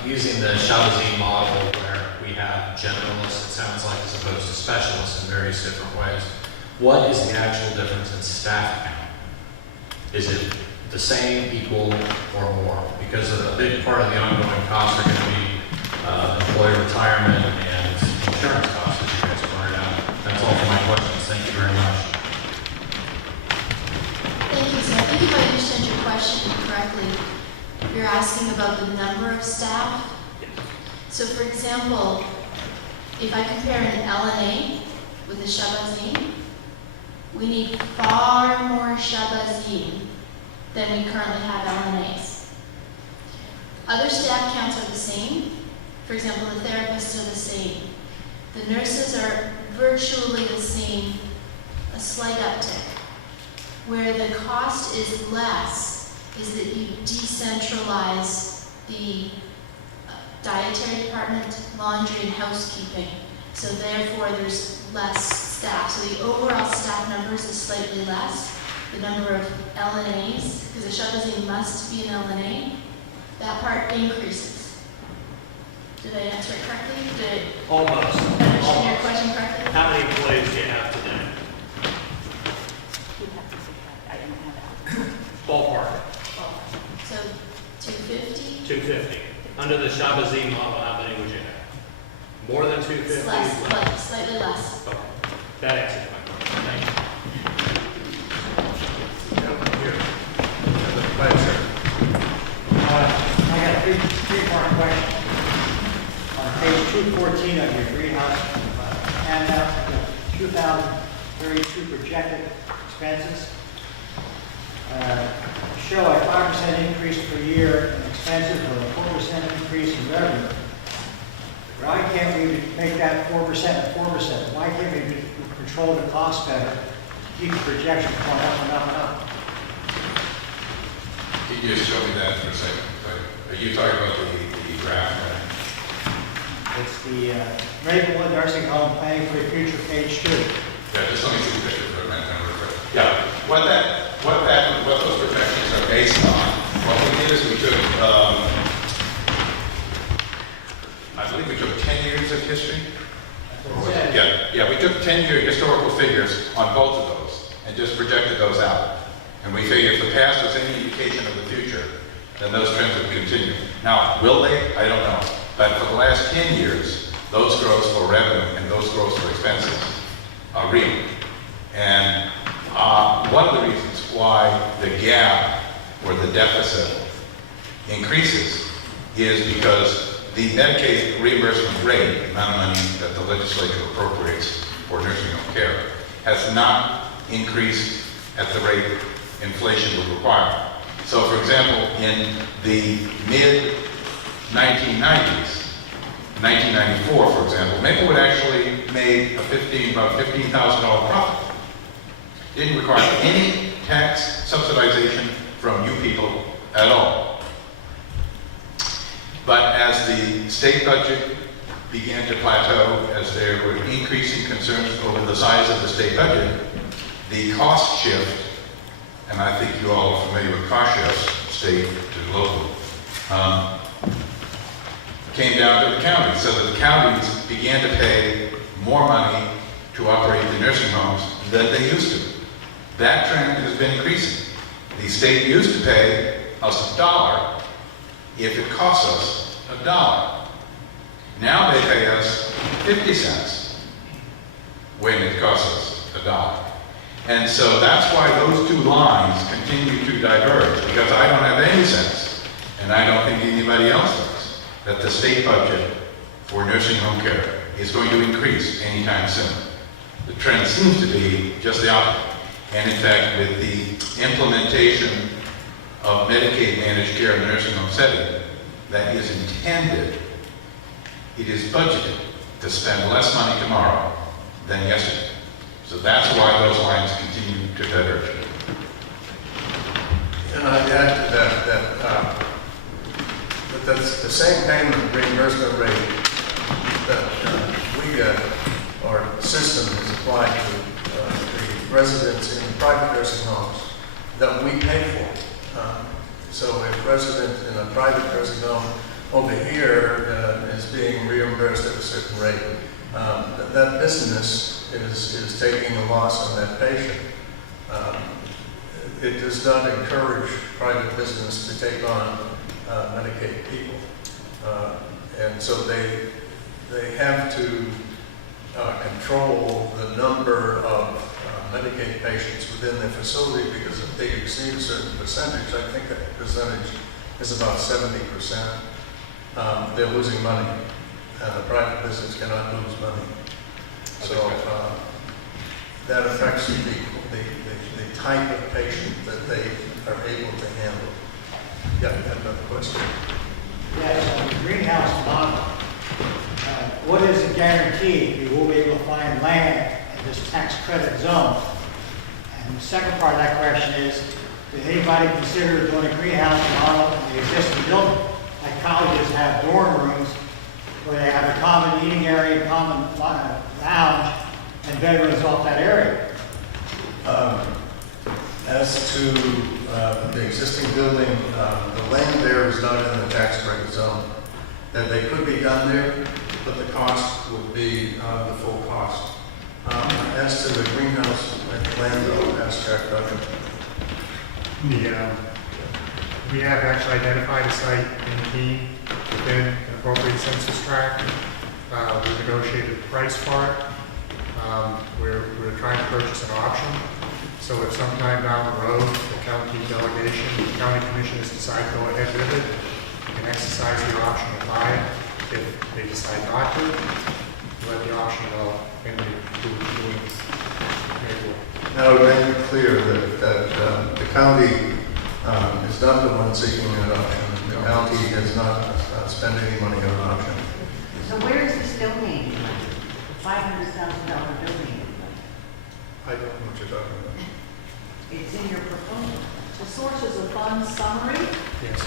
Using the shahbazim model where we have generalists, it sounds like, as opposed to specialists in various different ways. What is the actual difference in staff count? Is it the same, equal, or more? Because a big part of the ongoing costs are going to be employee retirement and insurance costs, as you guys pointed out. That's all for my questions. Thank you very much. Thank you, sir. I think if I understand your question correctly, you're asking about the number of staff. So for example, if I compare an LNA with a shahbazim, we need far more shahbazim than we currently have LNAs. Other staff counts are the same. For example, the therapists are the same. The nurses are virtually the same, a slight uptick. Where the cost is less is that you decentralize the dietary department, laundry, and housekeeping. So therefore, there's less staff. So the overall staff numbers is slightly less. The number of LNAs, because a shahbazim must be an LNA, that part increases. Did I answer it correctly? Did Almost. I understand your question correctly? How many employees do you have today? 250. Under the shahbazim model, how many would you have? More than 250? It's less, slightly less. Okay. That answers my question. Thank you. I got a three-part question. On page 214 of your greenhouse handout, the 2032 projected expenses show a 5% increase per year in expenses with a 4% increase in revenue. Why can't we make that 4% and 4%? Why can't we control the cost better to keep the projections going up and up and up? Can you just show me that for a second? Are you talking about the graph? It's the Maplewood nursing home planning for the future, page 2. Yeah, just let me see the picture for a minute. Yeah, what those projections are based on, what we did is we took, I believe we took 10 years of history. Yeah, we took 10-year historical figures on both of those and just projected those out. And we figured if the past was any indication of the future, then those trends would continue. Now, will they? I don't know. But for the last 10 years, those growths for revenue and those growths for expenses are real. And one of the reasons why the gap or the deficit increases is because the Medicaid reimbursement rate, the amount of money that the legislature appropriates for nursing home care, has not increased at the rate inflation would require. So, for example, in the mid-1990s, 1994, for example, Maplewood actually made about $15,000 profit. Didn't require any tax subsidization from you people at all. But as the state budget began to plateau, as there were increasing concerns over the size of the state budget, the cost shift, and I think you all are familiar with cost shifts, state to local, came down to the counties. So that the counties began to pay more money to operate the nursing homes than they used to. That trend has been increasing. The state used to pay us $1 if it cost us $1. Now they pay us 50 cents when it costs us $1. And so that's why those two lines continue to diverge, because I don't have any sense, and I don't think anybody else does, that the state budget for nursing home care is going to increase anytime soon. The trend seems to be just the opposite. And in fact, with the implementation of Medicaid managed care in the nursing home setting that is intended, it is budgeted to spend less money tomorrow than yesterday. So that's why those lines continue to diverge. And I'd add to that, that's the same payment reimbursement rate that we get, or system is applied to the residents in private nursing homes that we pay for. So if a resident in a private nursing home over here is being reimbursed at a certain rate, that business is taking a loss on that patient. It does not encourage private business to take on Medicaid people. And so they have to control the number of Medicaid patients within their facility, because if they exceed a certain percentage, I think that percentage is about 70%, they're losing money, and the private business cannot lose money. So that affects the type of patient that they are able to handle. Yeah, I have another question. Yes, on the greenhouse model, what is the guarantee we will be able to find land in this tax credit zone? And the second part of that question is, did anybody consider doing a greenhouse model in the existing building? Like colleges have dorm rooms where they have a common eating area, common lounge, and bedrooms off that area. As to the existing building, the land there is not in the tax credit zone. That they could be done there, but the cost would be the full cost. As to the greenhouse land, I'll ask Jack Duggan. The We have actually identified a site in Keene within an appropriate census tract. We negotiated the price for it. We're trying to purchase an option. So if sometime down the road, the county delegation, the county commissioners decide to go ahead with it, you can exercise the option to buy it. If they decide not to, let the option go and do Maplewood. Now, to make it clear that the county is not the one seeking that option. The county has not spent any money on an option. So where is this donated money? $500,000 donated money? I don't know what you're talking about. It's in your proposal. The sources of funds summary Yes.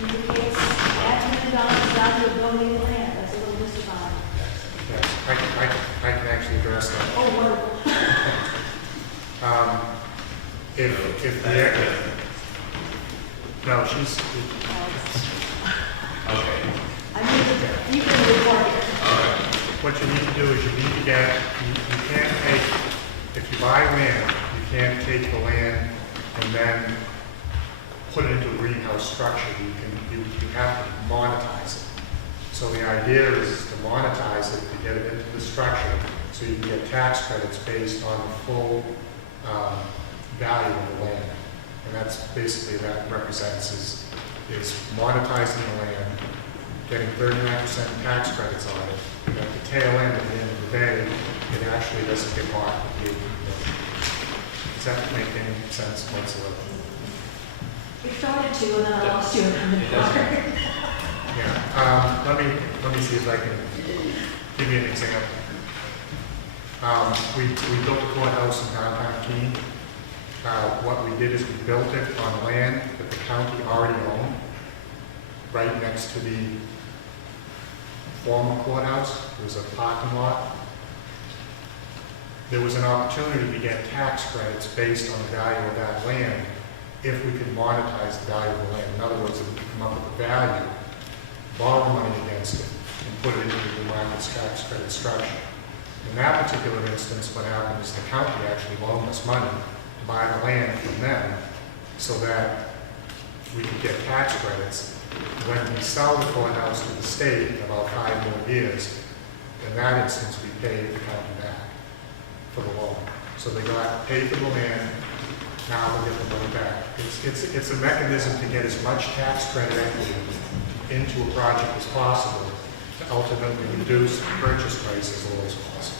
indicates $500,000 value of donated land. That's a little mystifying. Yes, I can actually address that. Oh, wonderful. If the, no, she's, Okay. I mean, you can report it. what you need to do is you need to get, you can't take, if you buy land, you can't take the land and then put it into a greenhouse structure. You have to monetize it. So the idea is to monetize it, to get it into the structure, so you can get tax credits based on the full value of the land. And that's basically that represents is monetizing the land, getting 39% tax credits on it. And at the tail end, at the end of the day, it actually doesn't get bought with the 18 million. Does that make any sense whatsoever? It started to, and then I lost you in the part. Yeah. Let me see if I can give you an example. We built a courthouse in downtown Keene. What we did is we built it on land that the county already owned, right next to the former courthouse. There was a parking lot. There was an opportunity to get tax credits based on the value of that land if we could monetize the value of the land. In other words, if we could come up with a value, borrow money against it, and put it into the market tax credit structure. In that particular instance, what happened is the county actually loaned us money to buy the land from them so that we could get tax credits. When we sell the courthouse to the state in about 5 more years, in that instance, we paid the county back for the loan. So they got paid for the land, now they'll get the money back. It's a mechanism to get as much tax credit equity into a project as possible to ultimately reduce the purchase price as low as possible.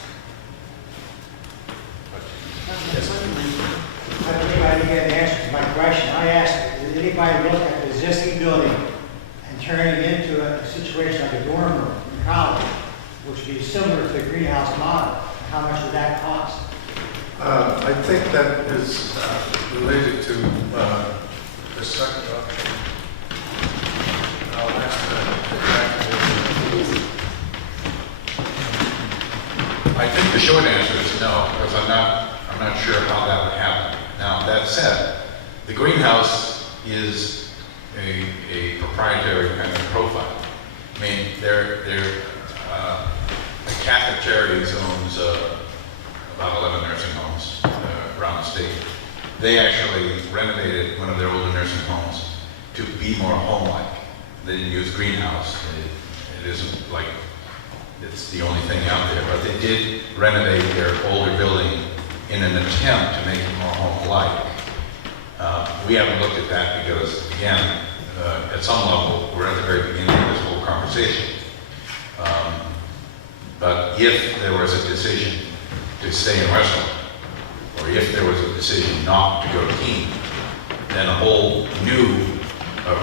I don't think I didn't get an answer to my question. I asked, did anybody look at the existing building and turn it into a situation like a dorm room in college, which would be similar to the greenhouse model? How much would that cost? I think that is related to the second option. I'll ask I think the short answer is no, because I'm not sure how that would happen. Now, that said, the greenhouse is a proprietary kind of profile. I mean, Catholic Charities owns about 11 nursing homes around the state. They actually renovated one of their older nursing homes to be more home-like. They didn't use greenhouse. It isn't like it's the only thing out there, but they did renovate their older building in an attempt to make it more home-like. We haven't looked at that because, again, at some level, we're at the very beginning of this whole conversation. But if there was a decision to stay in Westland, or if there was a decision not to go to Keene, then a whole new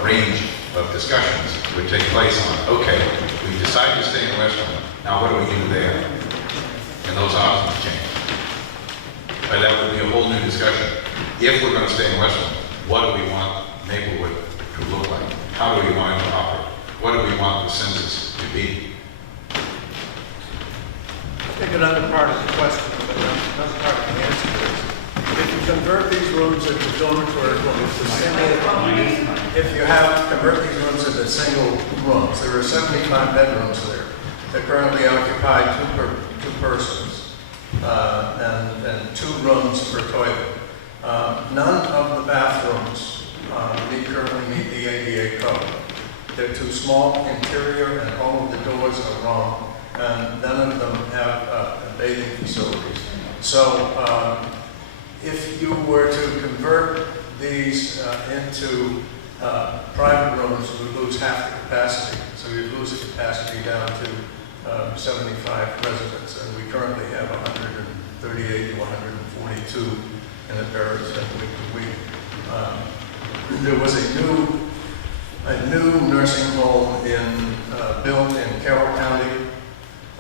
range of discussions would take place on, okay, we decided to stay in Westland, now what do we do there? And those options change. But that would be a whole new discussion. If we're going to stay in Westland, what do we want Maplewood to look like? How do we want it to operate? What do we want the census to be? I think another part of the question, but another part of the answer is, if you convert these rooms into dormitory rooms, if you convert these rooms into single rooms, there are 75 bedrooms there that currently occupy two persons and 2 rooms per toilet. None of the bathrooms currently meet the too small interior, and all of the doors are wrong, and none of them have bathing facilities. So if you were to convert these into private rooms, you would lose half the capacity. So you'd lose the capacity down to 75 residents, and we currently have 138 to 142 in the parish that we there was a new nursing home built in Carroll County,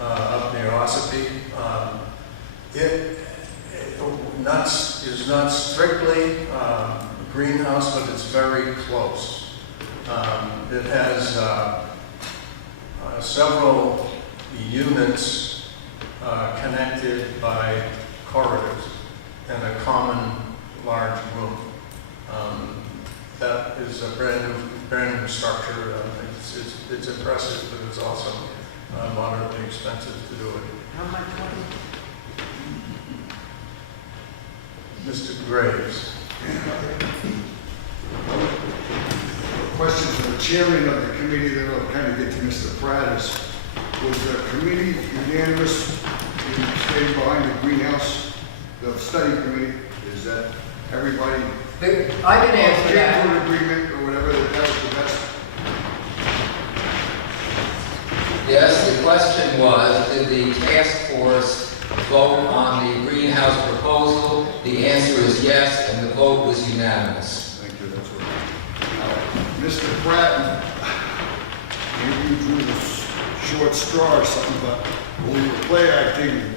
up near Ossipee. It is not strictly greenhouse, but it's very close. It has several units connected by corridors and a common large room. That is a brand new structure. It's impressive, but it's also moderately expensive to do it. How much money? Mr. Graves. A question for the chairman of the committee, then I'll kind of get to Mr. Pratt. Was the committee unanimous in staying behind the greenhouse, the study committee? Is that everybody? I can answer that. Came to an agreement or whatever, that was the best? Yes, the question was, did the task force vote on the greenhouse proposal? The answer is yes, and the vote was unanimous. Thank you, that's what. Mr. Pratt, maybe you drew this short straw or something, but when we were play acting,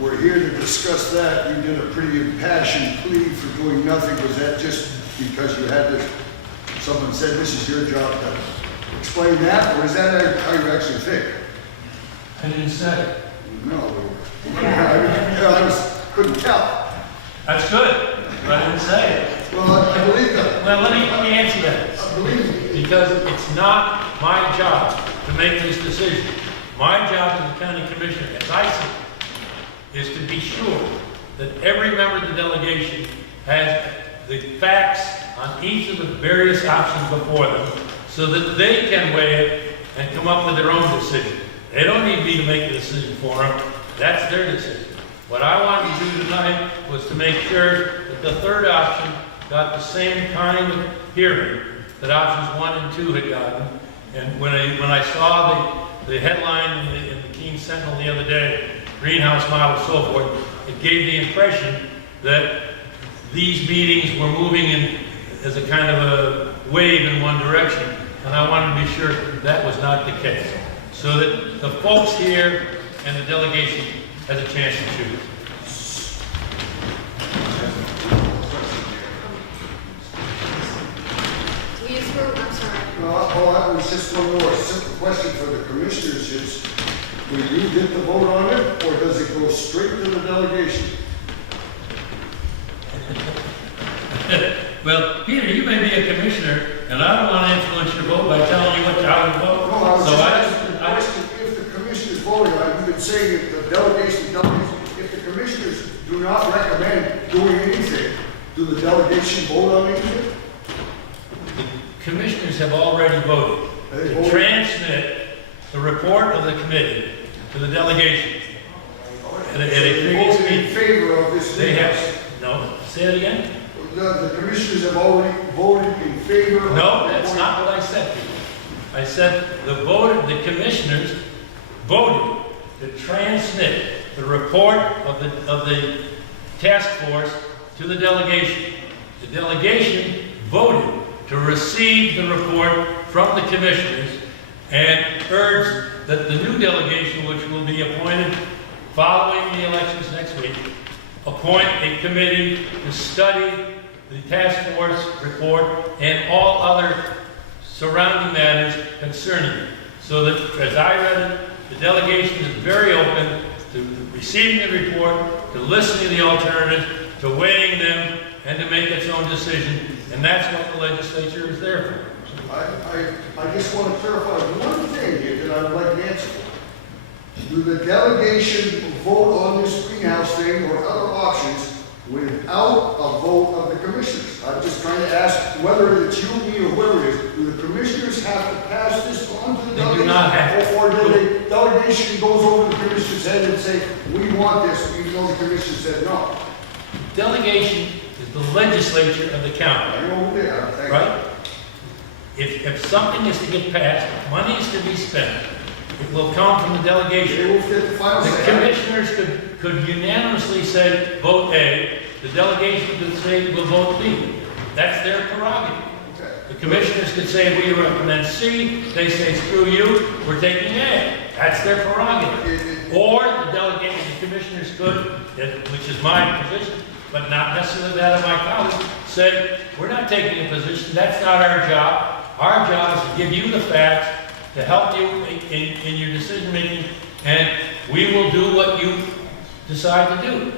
we're here to discuss that. You did a pretty impassioned plea for doing nothing. Was that just because you had this, someone said this is your job to explain that, or is that how you actually think? I didn't say it. No, I couldn't tell. That's good, but I didn't say it. Well, I believe that. Well, let me answer that. I believe you. Because it's not my job to make this decision. My job as the county commissioner, as I see it, is to be sure that every member of the delegation has the facts on each of the various options before them so that they can weigh it and come up with their own decision. They don't need me to make the decision for them. That's their decision. What I wanted to do tonight was to make sure that the third option got the same kind of hearing that options 1 and 2 had gotten. And when I saw the headline in the Keene Sentinel the other day, greenhouse model, so forth, it gave the impression that these meetings were moving in as a kind of a wave in one direction. And I wanted to be sure that was not the case. So that the folks here and the delegation has a chance to choose. I'm sorry. That was just one more simple question for the commissioners is, will you get the vote on it, or does it go straight to the delegation? Well, Peter, you may be a commissioner, and I don't want to influence your vote by telling you how to vote. No, I was just asking if the commissioners voted on it. You could say if the delegation, if the commissioners do not recommend doing anything, do the delegation vote on anything? The commissioners have already voted to transmit the report of the committee to the delegation. At a previous meeting. In favor of this. They have, no, say it again? The commissioners have already voted in favor of. No, that's not what I said to you. I said the commissioners voted to transmit the report of the task force to the delegation. The delegation voted to receive the report from the commissioners and urged that the new delegation, which will be appointed following the elections next week, appoint a committee to study the task force report and all other surrounding matters concerning it. So that, as I read it, the delegation is very open to receiving the report, to listening to the alternatives, to weighing them, and to make its own decision. And that's what the legislature is there for. I just want to clarify one thing here that I would like to answer. Do the delegation vote on this greenhouse thing or other options without a vote of the commissioners? I'm just trying to ask whether it's you, me, or whoever it is. Do the commissioners have to pass this commission goes over the commissioner's head and say, we want this, even though the commission said no. Delegation is the legislature of the county. I know there, thank you. Right? If something is to get passed, if money is to be spent, it will come from the delegation. They will fit the final The say. commissioners could unanimously say, vote A. The delegation could say, we'll vote B. That's their prerogative. The commissioners could say, we recommend C. They say, screw you, we're taking A. That's their prerogative. Or the delegation, the commissioners could, which is my position, but not necessarily that of my colleagues, say, we're not taking a position, that's not our job. Our job is to give you the facts, to help you in your decision making, and we will do what you decide to do.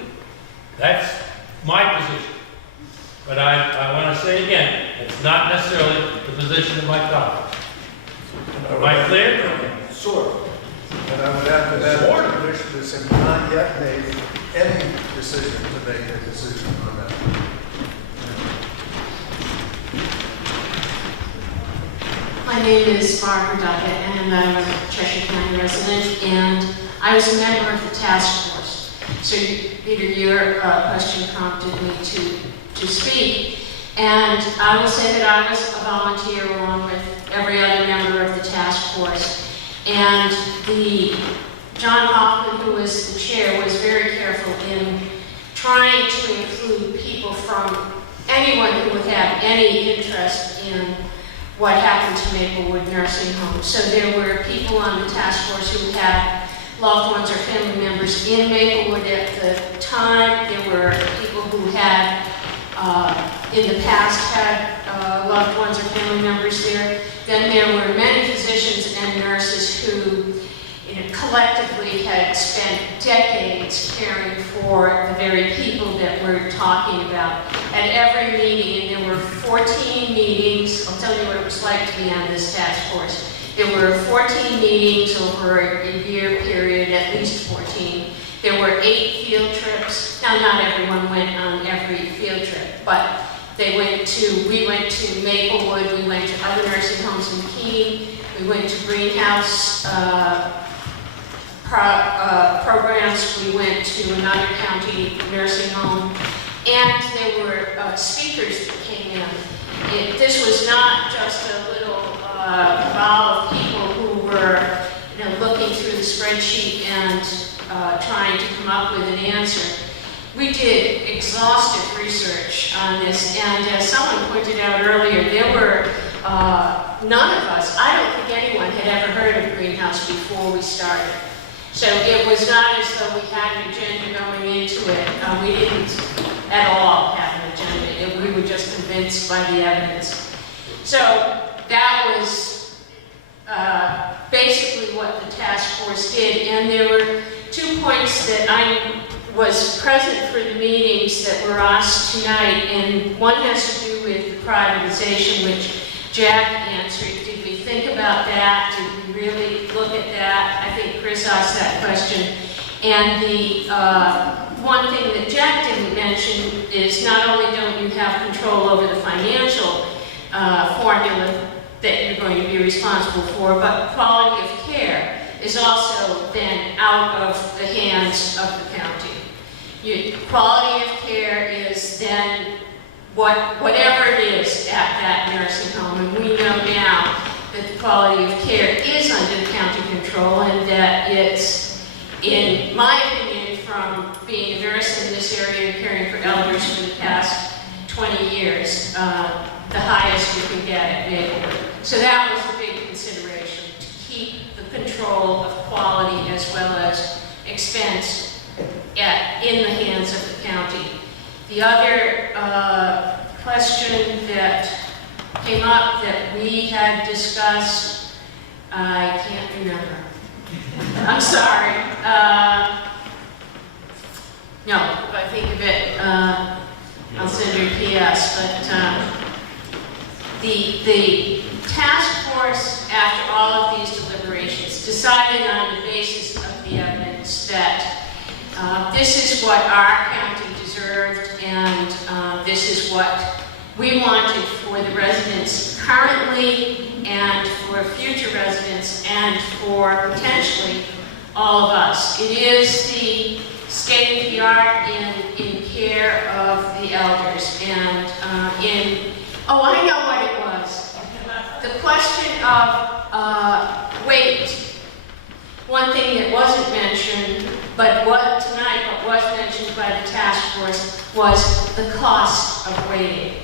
That's my position. But I want to say again, it's not necessarily the position of my colleagues. Am I clear? Sort of. And I would add to that, the commissioners have not yet made any decision to make a decision on that. My name is Barbara Duckett, and I'm a Cheshire County resident, and I was a member of the task force. So, Peter, your question prompted me to speak, and I will say that I was a volunteer along with every other member of the task force. And John Hoffman, who was the chair, was very careful in trying to include people from anyone who would have any interest in what happened to Maplewood nursing home. So there were people on the task force who had loved ones or family members in Maplewood at the time. There were people who had, in the past, had loved ones or family members there. Then there were many physicians and nurses who, collectively had spent decades caring for the very people that we're talking about. At every meeting, and there were 14 meetings, I'll tell you what it was like to be on this task force. There were 14 meetings over a year period, at least 14. There were 8 field trips. Now, not everyone went on every field trip, but we went to Maplewood, we went to other nursing homes in Keene, we went to greenhouse programs, we went to another county nursing home, and there were speakers that came in. This was not just a little cabal of people who were looking through the spreadsheet and trying to come up with an answer. We did exhaustive research on this, and as someone pointed out earlier, there were none of us, I don't think anyone had ever heard of Greenhouse before we started. So it was not as though we had an agenda going into it. We didn't at all have an agenda. We were just convinced by the evidence. So that was basically what the task force did. And there were 2 points that I was present for the meetings that were asked tonight, and one has to do with the privatization, which Jack answered. Did we think about that? Did we really look at that? I think Chris asked that question. And the one thing that Jack didn't mention is not only don't you have control over the financial formula that you're going to be responsible for, but quality of care is also then out of the hands of the county. Quality of care is then whatever it is at that nursing home, and we know now that the quality of care is under the county control, and that it's, in my opinion, from being a nurse in this area and caring for elders for the past 20 years, the highest you can get at Maplewood. So that was the big consideration, to keep the control of quality as well as expense in the hands of the county. The other question that came up that we had discussed, I can't remember. I'm sorry. No, if I think of it, I'll send you a PS. But the task force, after all of these deliberations, decided on the basis of the evidence that this is what our county deserved, and this is what we wanted for the residents currently, and for future residents, and for potentially all of us. It is the state of the art in care of the elders and oh, I know what it was. The question of weight. One thing that wasn't mentioned, but what was mentioned by the task force was the cost of waiting.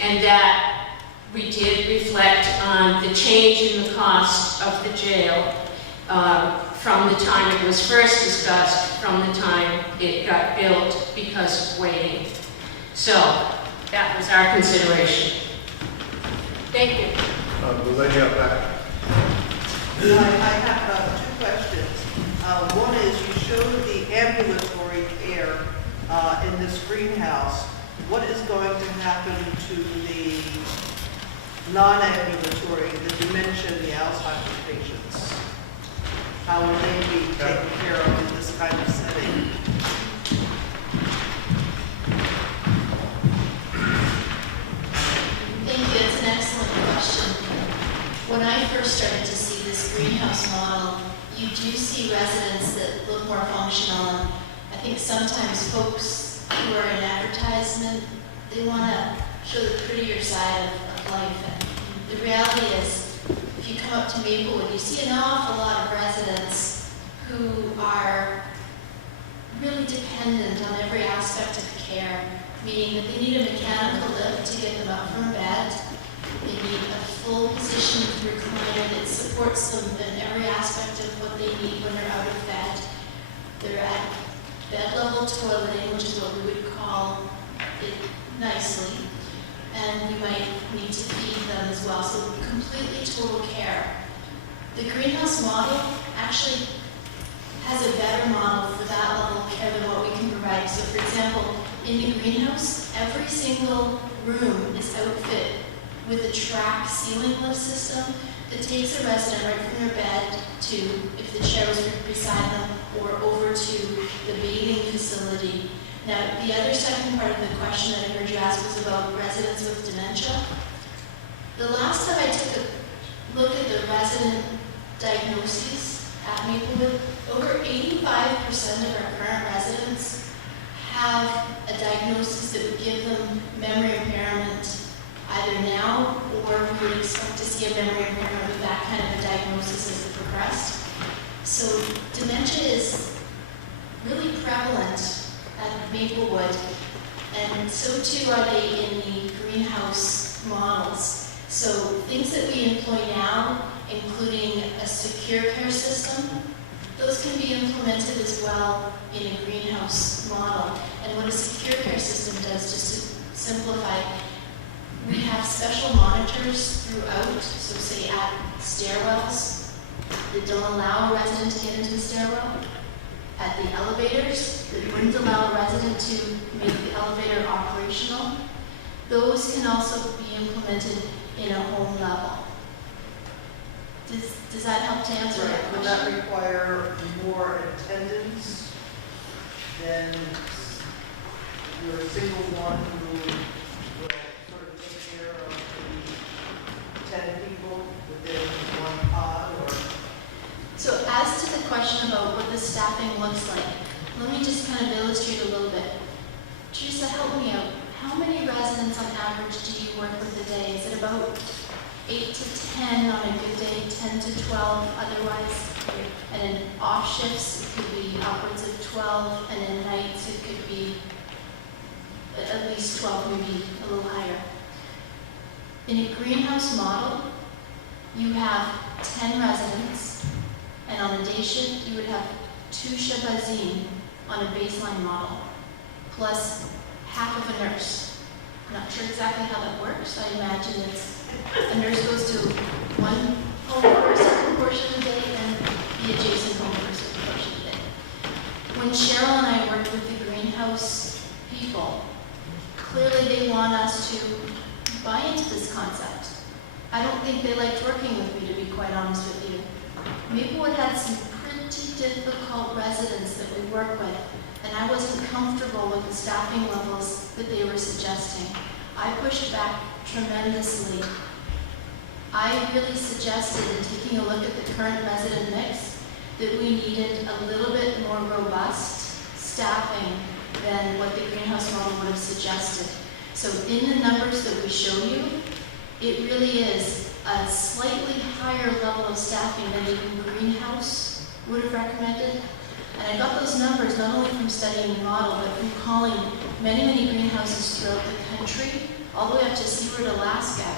And that we did reflect on the change in the cost of the jail from the time it was first discussed, from the time it got built because of waiting. So that was our consideration. Thank you. The lady up back. I have two questions. One is you showed the ambulatory care in this greenhouse. What is going to happen to the non-ambulatory, the dementia, the Alzheimer patients? How will they be taken care of in this kind of setting? Thank you, it's an excellent question. When I first started to see this greenhouse model, you do see residents that look more functional, and I think sometimes folks who are in advertisement, they want to show the prettier side of life. And the reality is, if you come up to Maplewood, you see an awful lot of residents who are really dependent on every aspect of care, meaning that they need a mechanical lift to get them up from bed. They need a full position recliner that supports them in every aspect of what they need when they're out of bed. They're at bed level toileting, which is what we would call it nicely. And we might need to feed them as well. So completely total care. The greenhouse model actually has a better model for that level of care than what we can provide. So for example, in the greenhouse, every single room is outfitted with a track ceiling lift system that takes a resident right from their bed to, if the chair was beside them, or over to the bathing facility. Now, the other second part of the question that I heard you ask was about residents with dementia. The last time I took a look at the resident diagnoses at Maplewood, over 85% of our current residents have a diagnosis that would give them memory impairment either now or we would expect to see a memory impairment with that kind of a diagnosis as it progressed. So dementia is really prevalent at Maplewood, and so too are they in the greenhouse models. So things that we employ now, including a secure care system, those can be implemented as well in a greenhouse model. And what a secure care system does, just to simplify, we have special monitors throughout, so say at stairwells that don't allow a resident to get into the stairwell, at the elevators that wouldn't allow a resident to make the elevator operational. Those can also be implemented in a home level. Does that help to answer that question? Would that require more attendance than your single one who will sort of take care of the 10 people within one pod, or? So as to the question about what the staffing looks like, let me just kind of illustrate a little bit. Teresa, help me out. How many residents on average do you work with a day? Is it about 8 to 10 on a good day, 10 to 12 otherwise? And in off shifts, it could be upwards of 12, and in nights, it could be at least 12, maybe a little higher. In a greenhouse model, you have 10 residents, and on a day shift, you would have 2 shahbazim on a baseline model, plus half of a nurse. I'm not sure exactly how that works. I imagine it's a nurse goes to one home for a certain portion of the day and the adjacent home for a certain portion of the day. When Cheryl and I worked with the greenhouse people, clearly they want us to buy into this concept. I don't think they liked working with me, to be quite honest with you. Maplewood had some pretty difficult residents that we work with, and I wasn't comfortable with the staffing levels that they were suggesting. I pushed back tremendously. I really suggested in taking a look at the current resident mix that we needed a little bit more robust staffing than what the greenhouse model would have suggested. So in the numbers that we show you, it really is a slightly higher level of staffing than even greenhouse would have recommended. And I got those numbers not only from studying the model, but from calling many, many greenhouses throughout the country, all the way up to Seaward, Alaska,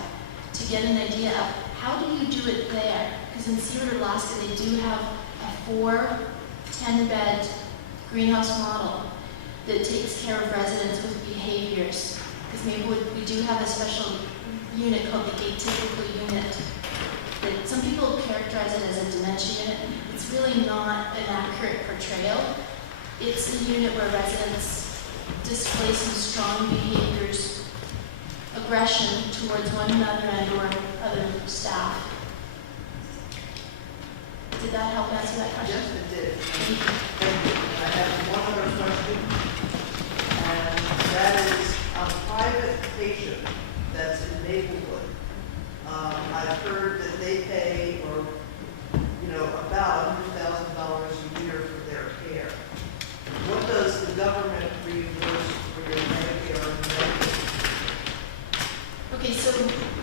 to get an idea of how do you do it there? Because in Seaward, Alaska, they do have a 4 10-bed greenhouse model that takes care of residents with behaviors. Because Maplewood, we do have a special unit called the atypical unit. That some people characterize it as a dementia unit. It's really not an accurate portrayal. It's a unit where residents display some strong behaviors, aggression towards one another and or other staff. Did that help answer that question? Yes, it did. Thank you. I have one other question, and that is a private patient that's in Maplewood. I've heard that they pay, or about $100,000 a year for their care. What does the government reimburse for your Medicare and Medicaid? Okay, so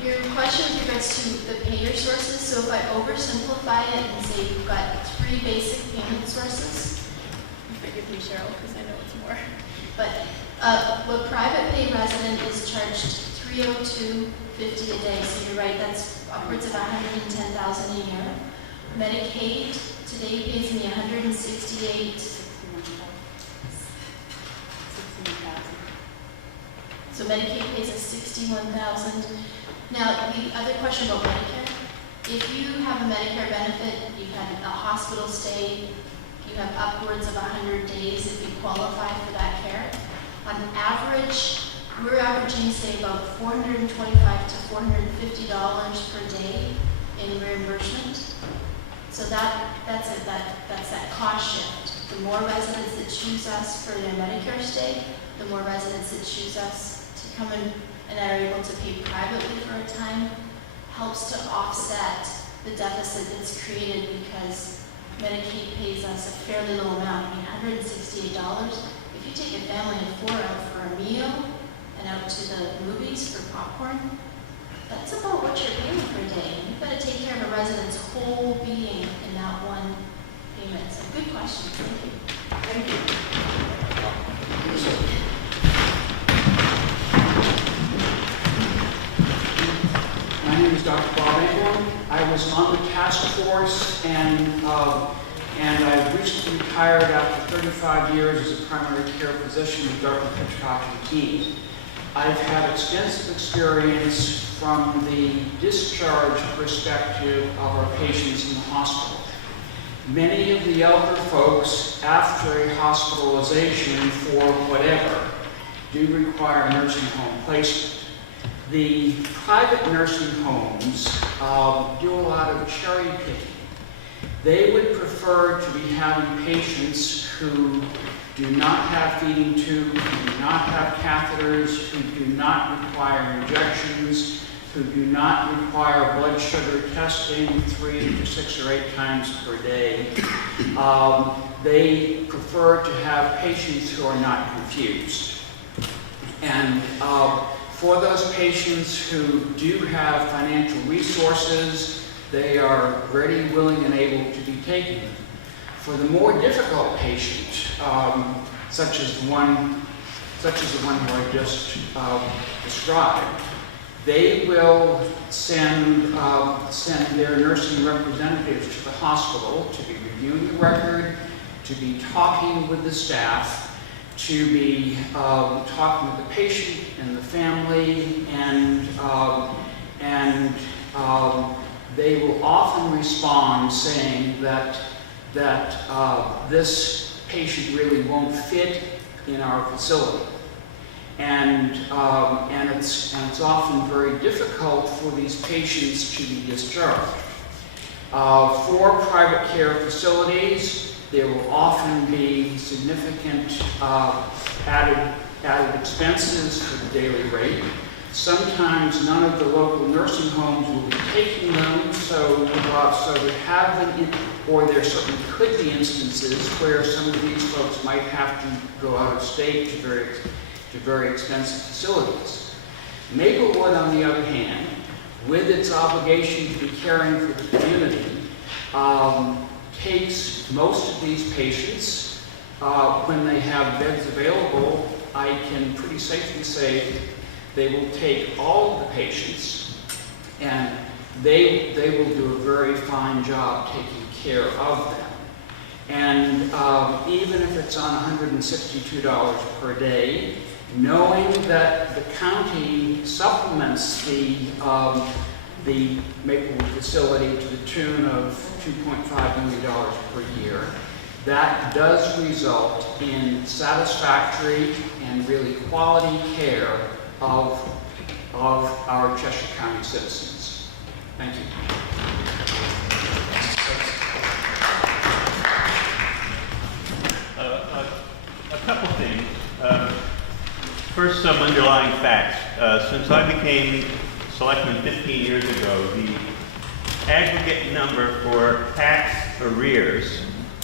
your question with regards to the payer sources, so if I oversimplify it and say you've got 3 basic payment sources, forgive me, Cheryl, because I know it's more, but what private pay resident is charged $302.50 a day, so you're right, that's upwards of $110,000 a year. Medicaid today pays me $168,000. So Medicaid pays us $61,000. Now, the other question about Medicare, if you have a Medicare benefit, you've had a hospital stay, you have upwards of 100 days if you qualify for that care. On average, we're averaging, say, about $425 to $450 per day in reimbursement. So that's that cost shift. The more residents that choose us for their Medicare stay, the more residents that choose us to come in and are able to pay privately for a time, helps to offset the deficit that's created because Medicaid pays us a fairly low amount, I mean $168. If you take a family of 4 out for a meal and out to the movies for popcorn, that's about what you're paying per day. You've got to take care of a resident's whole being in that one payment. So good question. Thank you. Thank you. My name is Dr. Bob Ingram. I was on the task force and I recently retired after 35 years as a primary care physician in Dartmouth, Hitchcock, and Keene. I've had extensive experience from the discharge perspective of our patients in the hospital. Many of the elder folks, after a hospitalization for whatever, do require nursing home placement. The private nursing homes do a lot of cherry picking. They would prefer to be having patients who do not have feeding tubes, who do not have catheters, who do not require injections, who do not require blood sugar testing 3 to 6 or 8 times per day. They prefer to have patients who are not confused. And for those patients who do have financial resources, they are ready, willing, and able to be taken. For the more difficult patient, such as the one who I just described, they will send their nursing representatives to the hospital to be reviewing the record, to be talking with the staff, to be talking with the patient and the family, and they will often respond saying that this patient really won't fit in our facility. And it's often very difficult for these patients to be discharged. For private care facilities, there will often be significant added expenses for the daily rate. Sometimes none of the local nursing homes will be taking them, so to have them or there certainly could be instances where some of these folks might have to go out of state to very expensive facilities. Maplewood, on the other hand, with its obligation to be caring for the community, takes most of these patients. When they have beds available, I can pretty safely say they will take all of the patients, and they will do a very fine job taking care of them. And even if it's on $162 per day, knowing that the county supplements the Maplewood facility to the tune of $2.5 million per year, that does result in satisfactory and really quality care of our Cheshire County citizens. Thank you. A couple things. First, some underlying facts. Since I became selectman 15 years ago, the aggregate number for tax arrears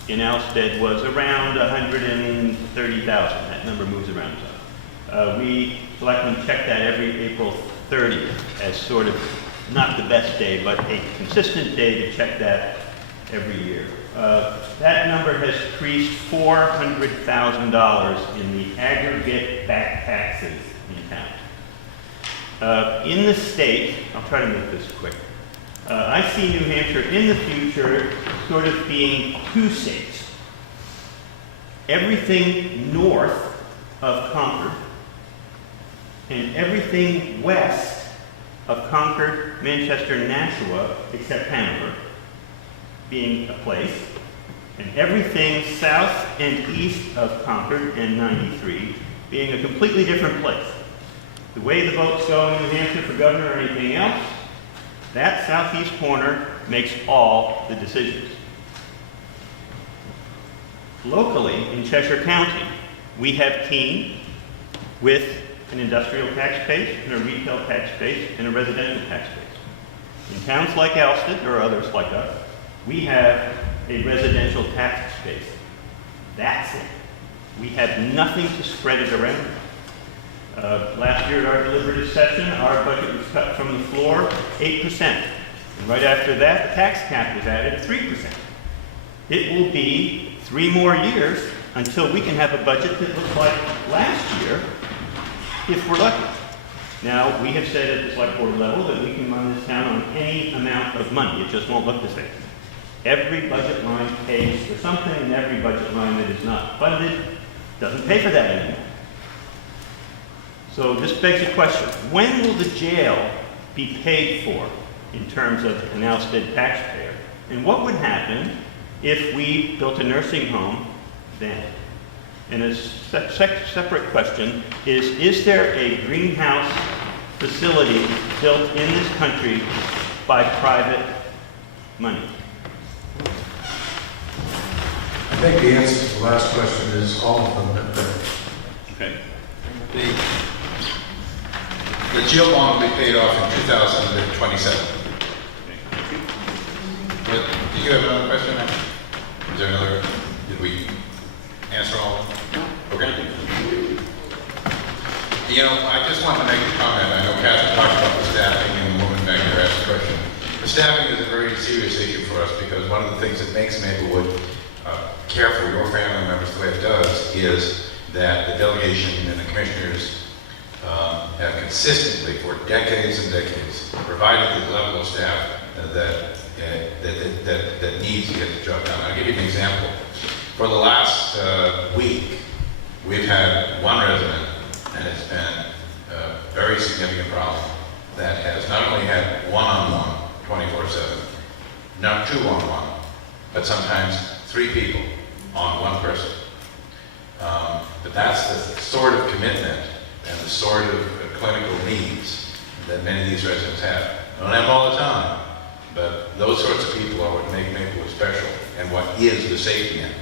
in Alstead was around 130,000. That number moves around some. We selectmen check that every April 30th as sort of not the best day, but a consistent day to check that every year. That number has increased $400,000 in the aggregate back taxes in town. In the state, I'll try to make this quick. I see New Hampshire in the future sort of being two states. Everything north of Concord and everything west of Concord, Manchester, Nashua, except Hanover, being a place, and everything south and east of Concord and 93 being a completely different place. The way the votes go in New Hampshire for governor or anything else, that southeast corner makes all the decisions. Locally, in Cheshire County, we have Keene with an industrial tax base and a retail tax base and a residential tax base. In towns like Alstead or others like us, we have a residential tax base. That's it. We have nothing to spread it around. Last year at our deliberative session, our budget was cut from the floor 8%. And right after that, the tax cap was added 3%. It will be 3 more years until we can have a budget that looks like last year, if we're lucky. Now, we have said at the select board level that we can run this town on any amount of money. It just won't look the same. Every budget line pays for something, and every budget line that is not funded doesn't pay for that anymore. So this begs a question. When will the jail be paid for in terms of an Alstead taxpayer? And what would happen if we built a nursing home then? And a separate question is there a greenhouse facility built in this country by private money? I think the answer to the last question is all of them. Okay. The jail bond will be paid off in 2027. But do you have another question? Is there another? Did we answer all of them? Okay. You know, I just wanted to make a comment. I know Catherine talked about the staffing and the woman back there asked the question. The staffing is a very serious issue for us because one of the things that makes Maplewood care for your family members the way it does is that the delegation and the commissioners have consistently, for decades and decades, provided the level of staff that needs to get the job done. I'll give you an example. For the last week, we've had one resident, and it's been a very significant problem, that has not only had one-on-one, 24/7, not two-on-one, but sometimes 3 people on one person. But that's the sort of commitment and the sort of clinical needs that many of these residents have. I don't have them all the time, but those sorts of people are what make Maplewood special and what is the safety net.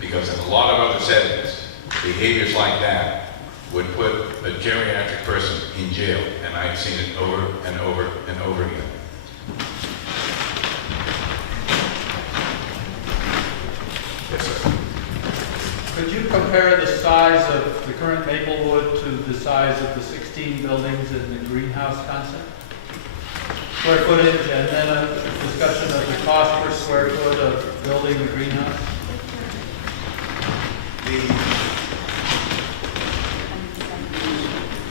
Because in a lot of other settings, behaviors like that would put a geriatric person in jail, and I've seen it over and over and over again. compare the size of the current Maplewood to the size of the 16 buildings in the greenhouse concept? Square footage, and then a discussion of the cost per square foot of building the greenhouse?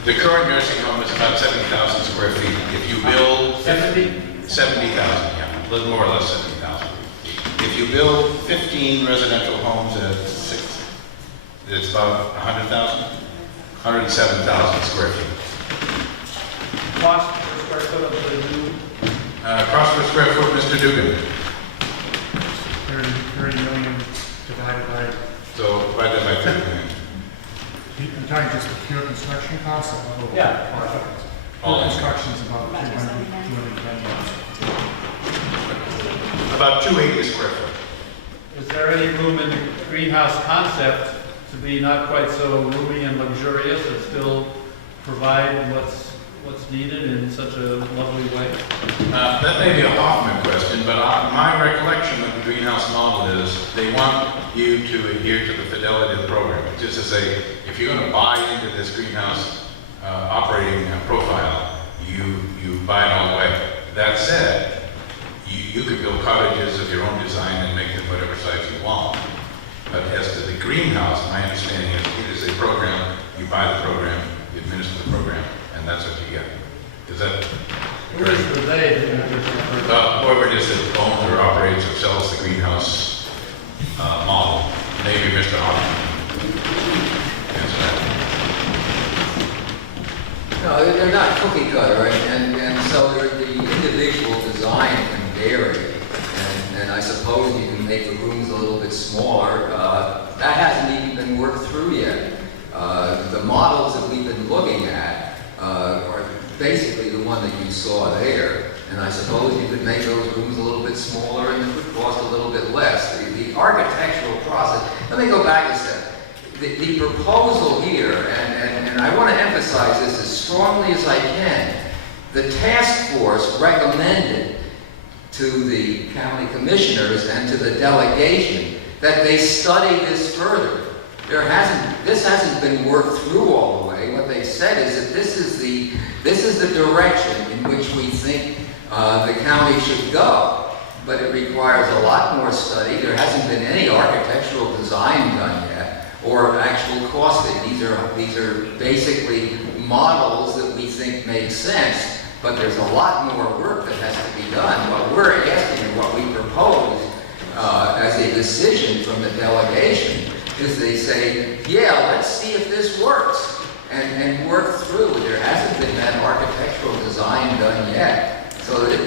The current nursing home is about 70,000 square feet. If you build 70,000, yeah, a little more or less 70,000. If you build 15 residential homes at 6, it's about 100,000, 107,000 square feet. Cost per square foot of the new? Cost per square foot, Mr. Dugan. 30 million divided by, So divided by 30 million. I'm talking just the pure construction costs of the whole Yeah. project. All in. Construction is about 210 million. About 280 a square foot. Is there any room in the greenhouse concept to be not quite so roomy and luxurious and still provide what's needed in such a lovely way? That may be a Hoffman question, but my recollection of the greenhouse model is they want you to adhere to the fidelity of the program. Just to say, if you're going to buy into this greenhouse operating profile, you buy it all the way. That said, you could build cottages of your own design and make them whatever size you want. But as to the greenhouse, my understanding is it is a program, you buy the program, you administer the program, and that's what you get. Is that? Who is the they? Whoever it is that owns or operates or sells the greenhouse model, maybe Mr. Hoffman. Answer that. No, they're not cookie cutter, and so the individual design can vary. And I suppose you can make the rooms a little bit smaller. That hasn't even been worked through yet. The models that we've been looking at are basically the one that you saw there. And I suppose you could make those rooms a little bit smaller and it would cost a little bit less. The architectural process, let me go back a step. The proposal here, and I want to emphasize this as strongly as I can, the task force recommended to the county commissioners and to the delegation that they study this further. This hasn't been worked through all the way. What they've said is that this is the direction in which we think the county should go. But it requires a lot more study. There hasn't been any architectural design done yet, or actual costing. These are basically models that we think make sense, but there's a lot more work that has to be done. What we're asking, and what we propose as a decision from the delegation, is they say, yeah, let's see if this works, and work through. There hasn't been that architectural design done yet. So that,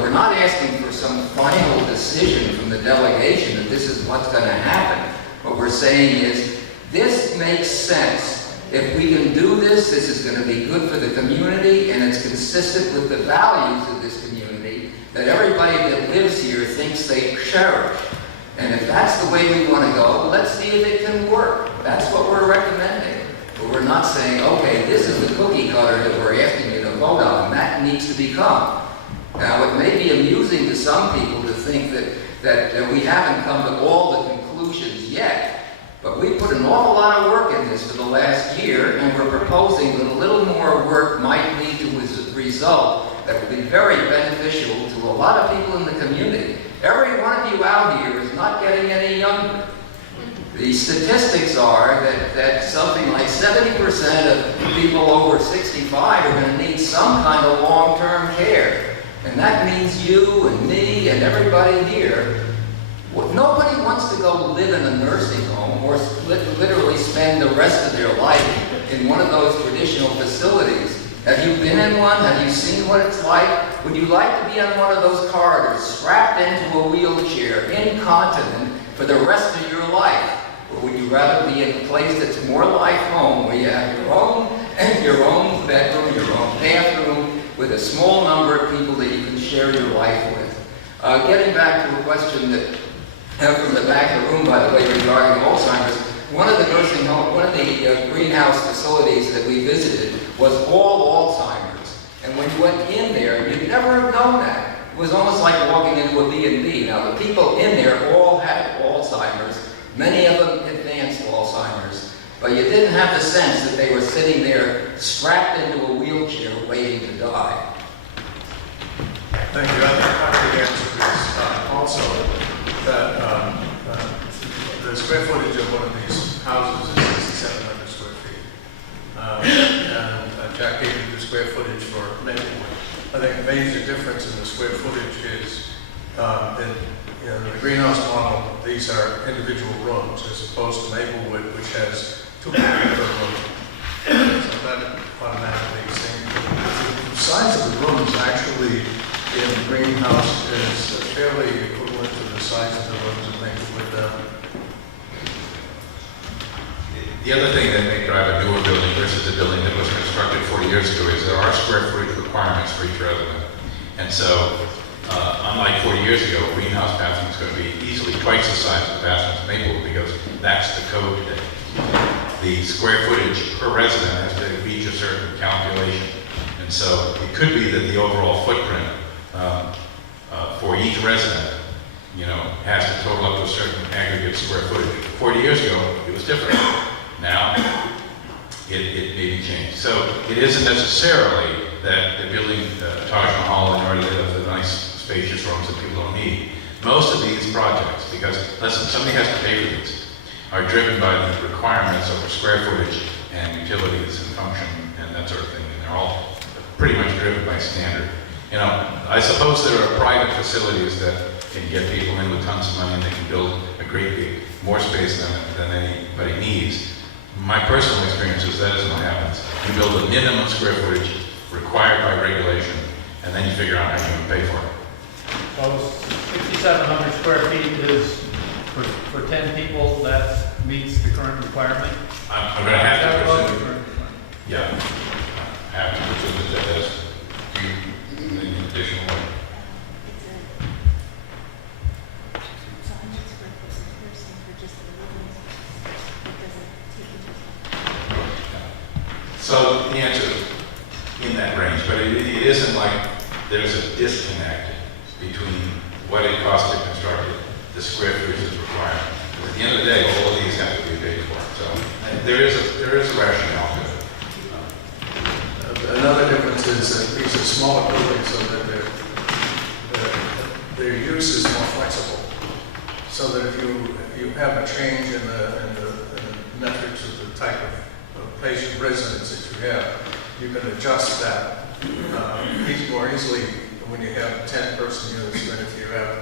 we're not asking for some final decision from the delegation that this is what's going to happen. What we're saying is, this makes sense. If we can do this, this is going to be good for the community, and it's consistent with the values of this community that everybody that lives here thinks they cherish. And if that's the way we want to go, let's see if it can work. That's what we're recommending. But we're not saying, okay, this is the cookie cutter that we're asking you to vote on. That needs to become. Now, it may be amusing to some people to think that we haven't come to all the conclusions yet, but we put an awful lot of work in this for the last year, and we're proposing that a little more work might lead to a result that would be very beneficial to a lot of people in the community. Every one of you out here is not getting any younger. The statistics are that something like 70% of people over 65 are going to need some kind of long-term care. And that means you and me and everybody here. Nobody wants to go live in a nursing home or literally spend the rest of their life in one of those traditional facilities. Have you been in one? Have you seen what it's like? Would you like to be on one of those corridors, strapped into a wheelchair, incontinent for the rest of your life? Or would you rather be in a place that's more like home, where you have your own bedroom, your own bathroom, with a small number of people that you can share your life with? Getting back to a question that from the back of the room, by the way, regarding Alzheimer's, one of the greenhouse facilities that we visited was all Alzheimer's. And when you went in there, you'd never have known that. It was almost like walking into a B&B. Now, the people in there all had Alzheimer's, Many of them advanced Alzheimer's, but you didn't have the sense that they were sitting there strapped into a wheelchair waiting to die. Thank you. I think answer is also that the square footage of one of these houses is 6,700 square feet. And Jack gave you the square footage for Maplewood. I think a major difference in the square footage is in the greenhouse model, these are individual rooms as opposed to Maplewood, which has 2 people per room. So that automatically sinks. The size of the rooms actually in the greenhouse is fairly equivalent to the size of the rooms in Maplewood. The other thing that may drive a newer building versus a building that was constructed 40 years ago is there are square footage requirements for each resident. And so, unlike 40 years ago, a greenhouse bathroom is going to be easily twice the size of the bathrooms in Maplewood because that's the code today. The square footage per resident has to reach a certain calculation. And so it could be that the overall footprint for each resident, has to total up to a certain aggregate square footage. 40 years ago, it was different. Now, it may be changed. So it isn't necessarily that they're building Taj Mahal in order to have the nice spacious rooms that people don't need. Most of these projects, because listen, somebody has to pay for these, are driven by the requirements over square footage and utilities and function and that sort of thing. And they're all pretty much driven by standard. I suppose there are private facilities that can get people in with tons of money and they can build a great big, more space than anybody needs. My personal experience is that isn't what happens. You build a minimum square footage required by regulation, and then you figure out how you're going to pay for it. So 6,700 square feet is for 10 people, that meets the current requirement? I'm going to have to presume. Yeah. I have to presume that there's an additional one. So the answer is in that range, but it isn't like there's a disconnect between what it costs to construct it, the square footage is required. At the end of the day, all of these have to be paid for. So there is a rationale to it. Another difference is that these are smaller buildings, so that their use is more flexible. So that if you have a change in the metrics of the type of patient residence that you have, you can adjust that more easily when you have 10-person units than if you have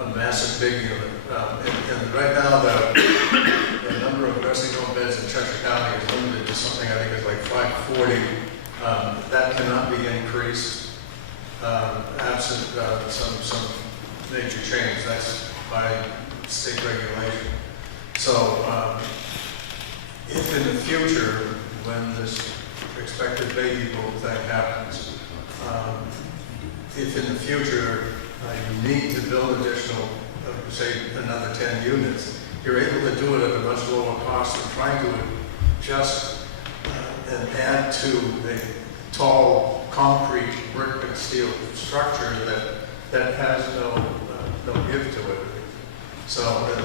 a massive big unit. And right now, the number of nursing home beds in Cheshire County is limited to something I think is like 540. That cannot be increased absent some major change. That's by state regulation. So if in the future, when this expected baby boom thing happens, if in the future you need to build additional, say another 10 units, you're able to do it at a much lower cost than trying to adjust and add to the tall concrete, brick and steel structure that has no give to it. So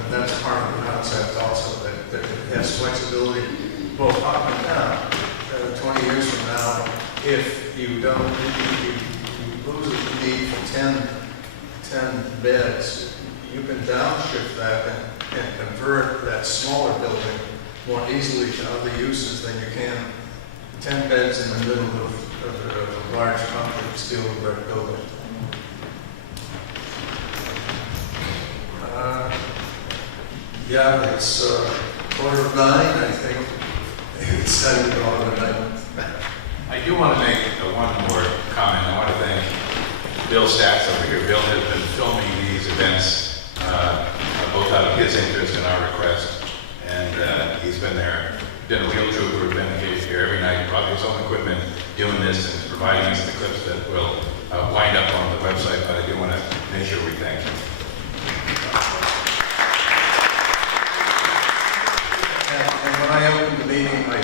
that's part of the concept also, that it has flexibility both up and down. 20 years from now, if you lose the need for 10 beds, you can downshift that and convert that smaller building more easily to other uses than you can 10 beds in the middle of a large concrete steel and brick building. Yeah, it's 8:45, I think. It's time to go on the night. I do want to make one more comment. I want to thank Bill Stacks over here. Bill has been filming these events both out of his interest and our request. And he's been there, been a real trooper, been engaged here every night, brought his own equipment, doing this, and is providing us the clips that will wind up on the website. But I do want to make sure we thank him. And when I opened the meeting, I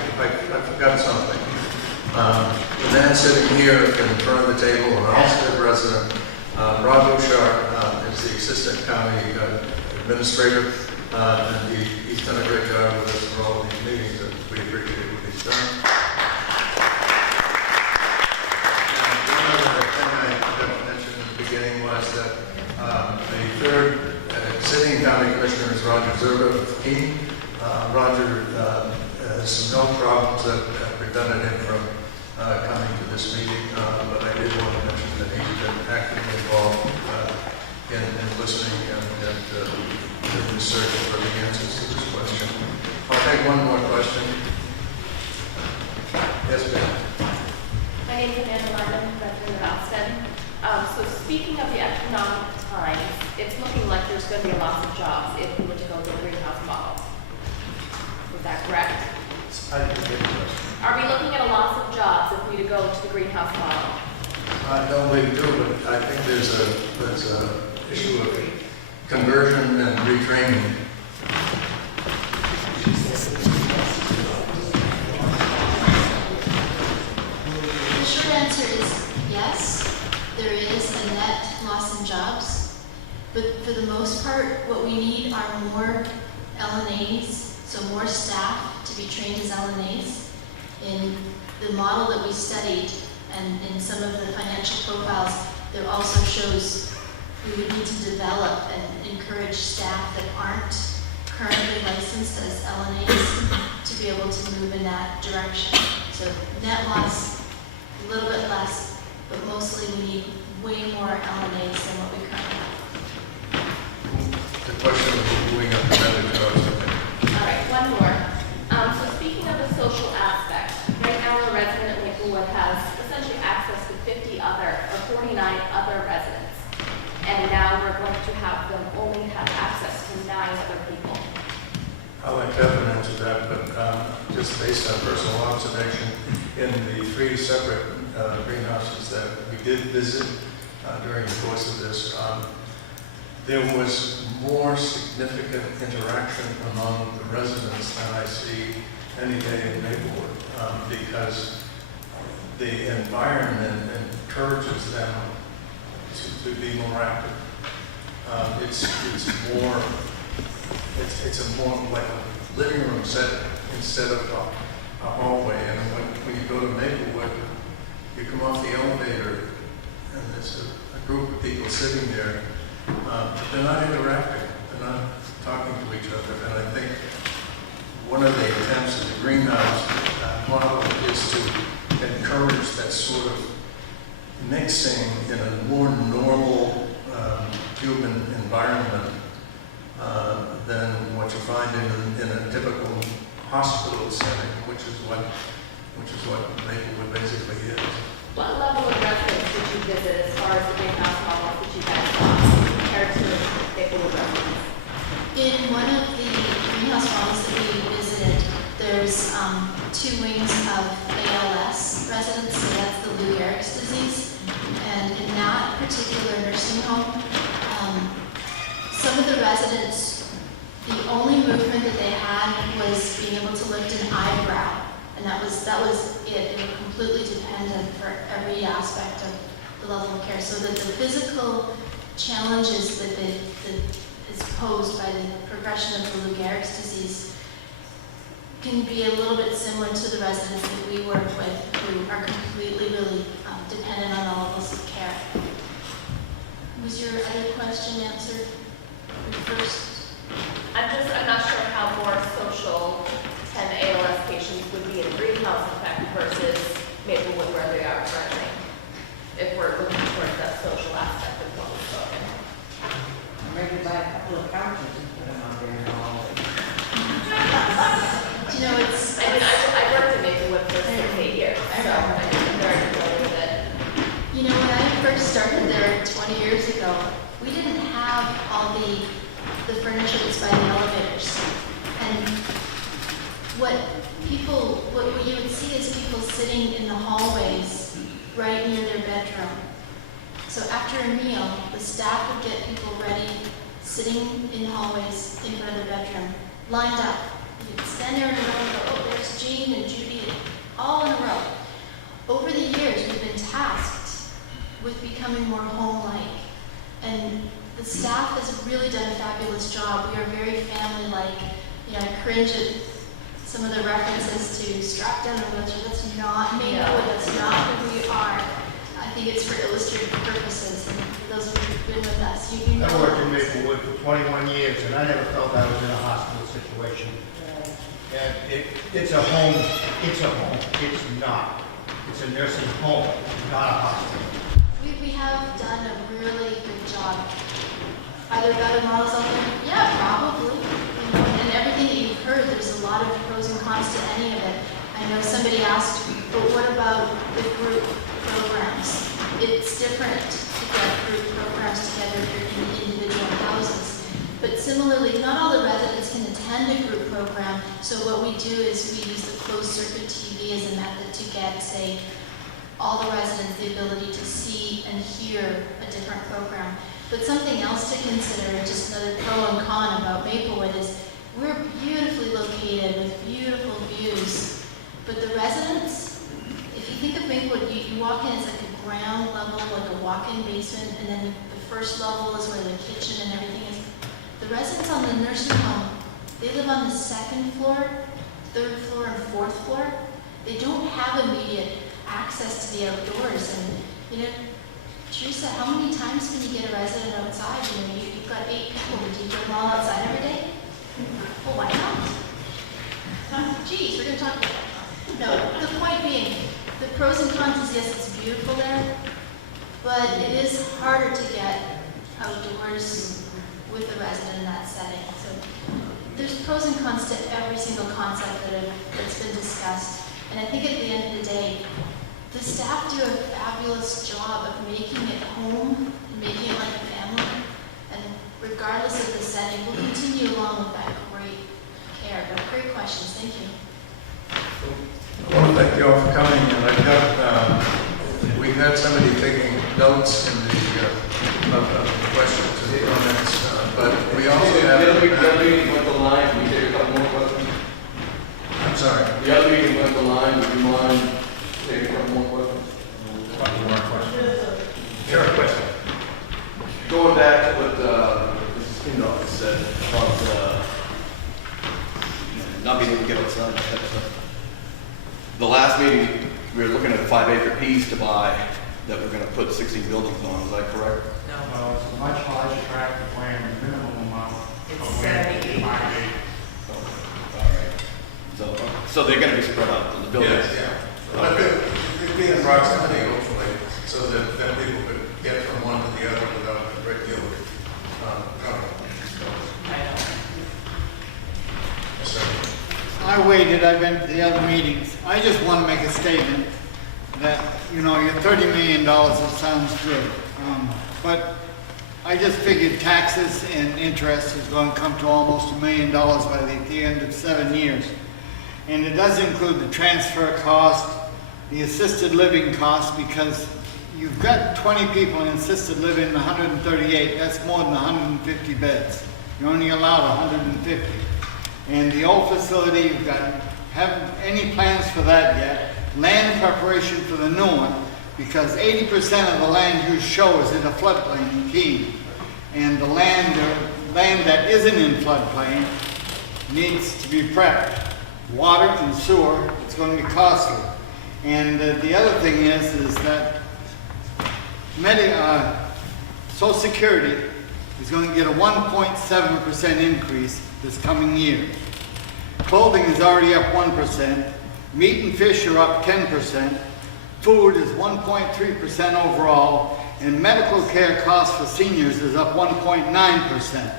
forgot something. The man sitting here in front of the table, an Alstead resident, Rob Bouchard, is the assistant county administrator. And he's done a great job with us for all these meetings, and we appreciate what he's done. And one other thing I mentioned in the beginning was that the third sitting county commissioner is Roger Zerba of Keene. Roger has no problems that have prevented him from coming to this meeting, but I did want to mention that he's been actively involved in listening and researching for the answers to this question. I'll take one more question. Yes, ma'am. My name is Amanda Lyman, resident of Alstead. So speaking of the economic times, it's looking like there's going to be a lot of jobs if we were to go to the greenhouse model. Is that correct? I didn't get the question. Are we looking at a loss of jobs if we were to go to the greenhouse model? I don't believe we do, but I think there's a issue of conversion and retraining. The short answer is yes, there is a net loss in jobs, but for the most part, what we need are more LNAs, so more staff to be trained as LNAs. In the model that we studied and in some of the financial profiles, there also shows we would need to develop and encourage staff that aren't currently licensed as LNAs to be able to move in that direction. So net loss, a little bit less, but mostly we need way more LNAs than what we currently have. The question of moving up the better jobs. All right, one more. So speaking of the social aspect, right now a resident of Maplewood has essentially access to 50 other, or 49 other residents. And now we're going to have them only have access to 9 other people. I'll let Kevin answer that, but just based on personal observation, in the 3 separate greenhouses that we did visit during the course of this, there was more significant interaction among the residents than I see any day in Maplewood, because the environment encourages them to be more active. It's a more like a living room setting instead of a hallway. And when you go to Maplewood, you come off the elevator and there's a group of people sitting there. They're not interacting. They're not talking to each other. And I think one of the attempts of the greenhouse model is to encourage that sort of mixing in a more normal human environment than what you find in a typical hospital setting, which is what Maplewood basically is. What level of residents did you visit as far as the greenhouse model that you guys saw compared to Maplewood residents? In one of the greenhouse models that we visited, there's 2 wings of ALS residents, so that's the Lou Gehrig's disease. And in that particular nursing home, some of the residents, the only movement that they had was being able to lift an eyebrow. And that was it. They were completely dependent for every aspect of the level of care. So that the physical challenges that is posed by the progression of the Lou Gehrig's disease can be a little bit similar to the residents that we work with who are completely really dependent on all levels of care. Was your other question answered first? I'm not sure how more social 10 ALS patients would be in a greenhouse effect versus Maplewood where they are currently, if we're looking towards that social aspect of what we're talking. Maybe buy a couple of couches and put them out there in the hallway. You know, I worked in Maplewood for 6-8 years, so I'm very familiar with it. You know, when I first started there 20 years ago, we didn't have all the furniture that's by the elevators. And what you would see is people sitting in the hallways right near their bedroom. So after a meal, the staff would get people ready, sitting in hallways in front of their bedroom, lined up. You'd stand there in a row and go, oh, there's Jean and Judy, all in a row. Over the years, we've been tasked with becoming more home-like. And The staff has really done a fabulous job. We are very family-like. You know, I cringe at some of the references to strap down and wheelchair. That's not Maplewood. That's not who we are. I think it's for illustrative purposes. And for those of you who've been with us, you know. I worked in Maplewood for 21 years, and I never felt I was in a hospital situation. And it's a home. It's a home. It's not. It's a nursing home, not a hospital. We have done a really good job. Are there better models out there? Yeah, probably. You know, and everything that you've heard, there's a lot of pros and cons to any of it. I know somebody asked, but what about the group programs? It's different to get group programs together if you're in individual houses. But similarly, not all the residents can attend a group program, so what we do is we use the closed circuit TV as a method to get, say, all the residents the ability to see and hear a different program. But something else to consider, just another pro and con about Maplewood, is we're beautifully located with beautiful views. But the residents, if you think of Maplewood, you walk in, it's like a ground level, like a walk-in basement, and then the first level is where the kitchen and everything is. The residents on the nursing home, they live on the second floor, third floor, and fourth floor. They don't have immediate access to the outdoors. And, you know, Teresa, how many times can you get a resident outside? You know, you've got 8 people. Do you get them all outside every day? Well, why not? Geez, we're going to talk about that. No, the point being, the pros and cons is, yes, it's beautiful there, but it is harder to get outdoors with the resident in that setting. So there's pros and cons to every single concept that's been discussed. And I think at the end of the day, the staff do a fabulous job of making it home and making it like a family. And regardless of the setting, we'll continue along with that great care. But great questions. Thank you. I want to thank you all for coming. And I've got, we've had somebody taking notes in the questions and comments, but we also have. The other meeting went the line. Can we take a couple more questions? I'm sorry. The other meeting went the line. Would you mind taking a couple more questions? Sure, question. Going back to what Mrs. Kindle said about not being able to get outside. The last meeting, we were looking at a 5-acre piece to buy that we're going to put 16 buildings on. Is that correct? No. Well, it's a much larger tract of land, minimum amount. It's 70 All right. So they're going to be spread out in the buildings. Yes, yeah. But it'd be in proximity, hopefully, so that then people could get from one to the other without a great deal of trouble. Yes, sir. I waited, I've been to the other meetings. I just want to make a statement that, you know, your $30 million, it sounds good. But I just figured taxes and interest is going to come to almost $1 million by the end of 7 years. And it does include the transfer cost, the assisted living cost, because you've got 20 people in assisted living, 138, that's more than 150 beds. You're only allowed 150. And the old facility, you've got, haven't any plans for that yet. Land preparation for the new one, because 80% of the land use show is in a floodplain in Keene. And the land that isn't in floodplain needs to be prepped. Water and sewer, it's going to be costly. And the other thing is that Social Security is going to get a 1.7% increase this coming year. Clothing is already up 1%. Meat and fish are up 10%. Food is 1.3% overall. And medical care costs for seniors is up 1.9%.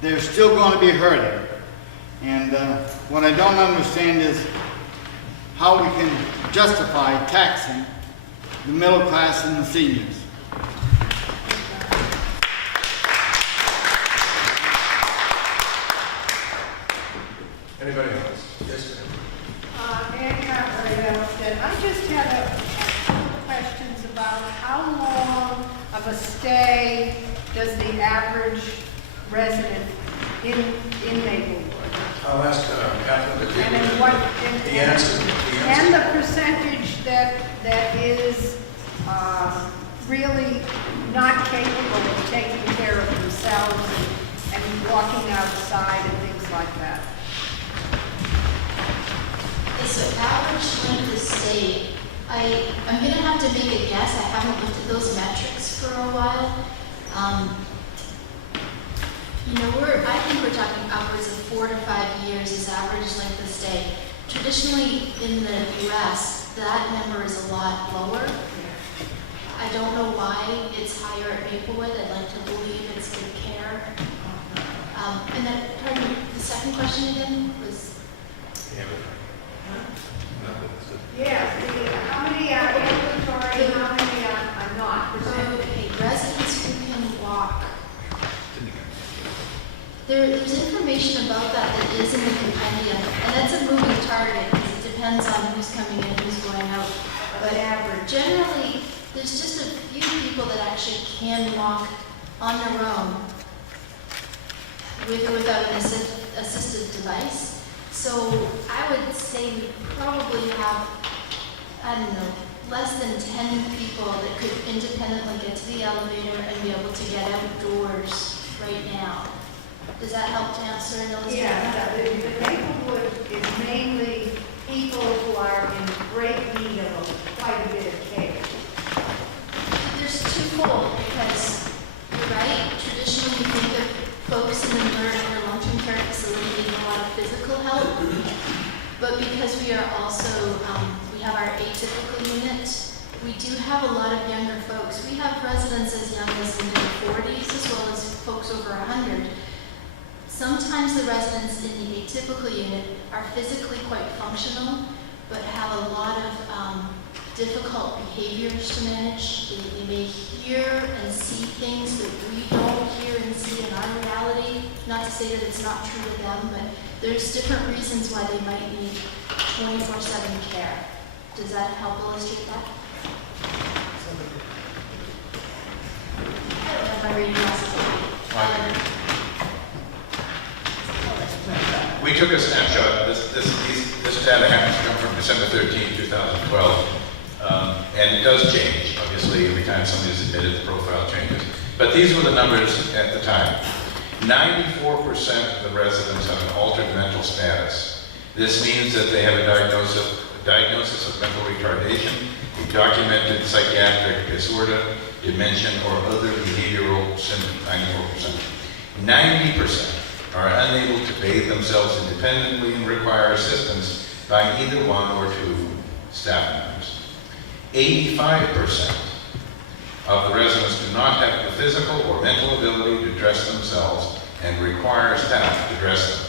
They're still going to be hurting. And what I don't understand is how we can justify taxing the middle class and the seniors. Anybody else? Yes, ma'am. Ann Cartwright, Alstead. I just had a couple questions about how long of a stay does the average resident in Maplewood? I'll ask Catherine to give And you then what, the answer. and the percentage that is really not capable of taking care of cells and walking outside and things like that? Okay, so average length of stay, I'm gonna have to make a guess. I haven't looked at those metrics for a while. You know, I think we're talking upwards of 4 to 5 years as average length of stay. Traditionally in the US, that number is a lot lower. I don't know why it's higher at Maplewood. I'd like to believe it's good care. And then, pardon me, the second question again was? Yeah, how many are ambulatory, how many are not? Okay, residents who can walk. There's information about that is in the compendium, and that's a moving target because it depends on who's coming in, who's going out. But generally, there's just a few people that actually can walk on their own with or without an assisted device. So I would say we probably have, I don't know, less than 10 people that could independently get to the elevator and be able to get outdoors right now. Does that help to answer, Elizabeth? Yeah, the Maplewood is mainly people who are in great need of quite a bit of care. There's twofold, because you're right, traditionally you think of folks in the long-term care facility needing a lot of physical help, but because we are also, we have our atypical unit, we do have a lot of younger folks. We have residents as young as in their 40s as well as folks over 100. Sometimes the residents in the atypical unit are physically quite functional, but have a lot of difficult behaviors to manage. They may hear and see things that we don't hear and see in our reality. Not to say that it's not true to them, but there's different reasons why they might need 24/7 care. Does that help illustrate that? I don't have my reading glasses. We took a snapshot. This data happens to come from December 13, 2012. And it does change, obviously, every time somebody's admitted, the profile changes. But these were the numbers at the time. 94% of the residents have an altered mental status. This means that they have a diagnosis of mental retardation, a documented psychiatric disorder, dementia, or other behavioral symptoms, 94%. 90% are unable to bathe themselves independently and require assistance by either one or two staff members. 85% of the residents do not have the physical or mental ability to dress themselves and require staff to dress them.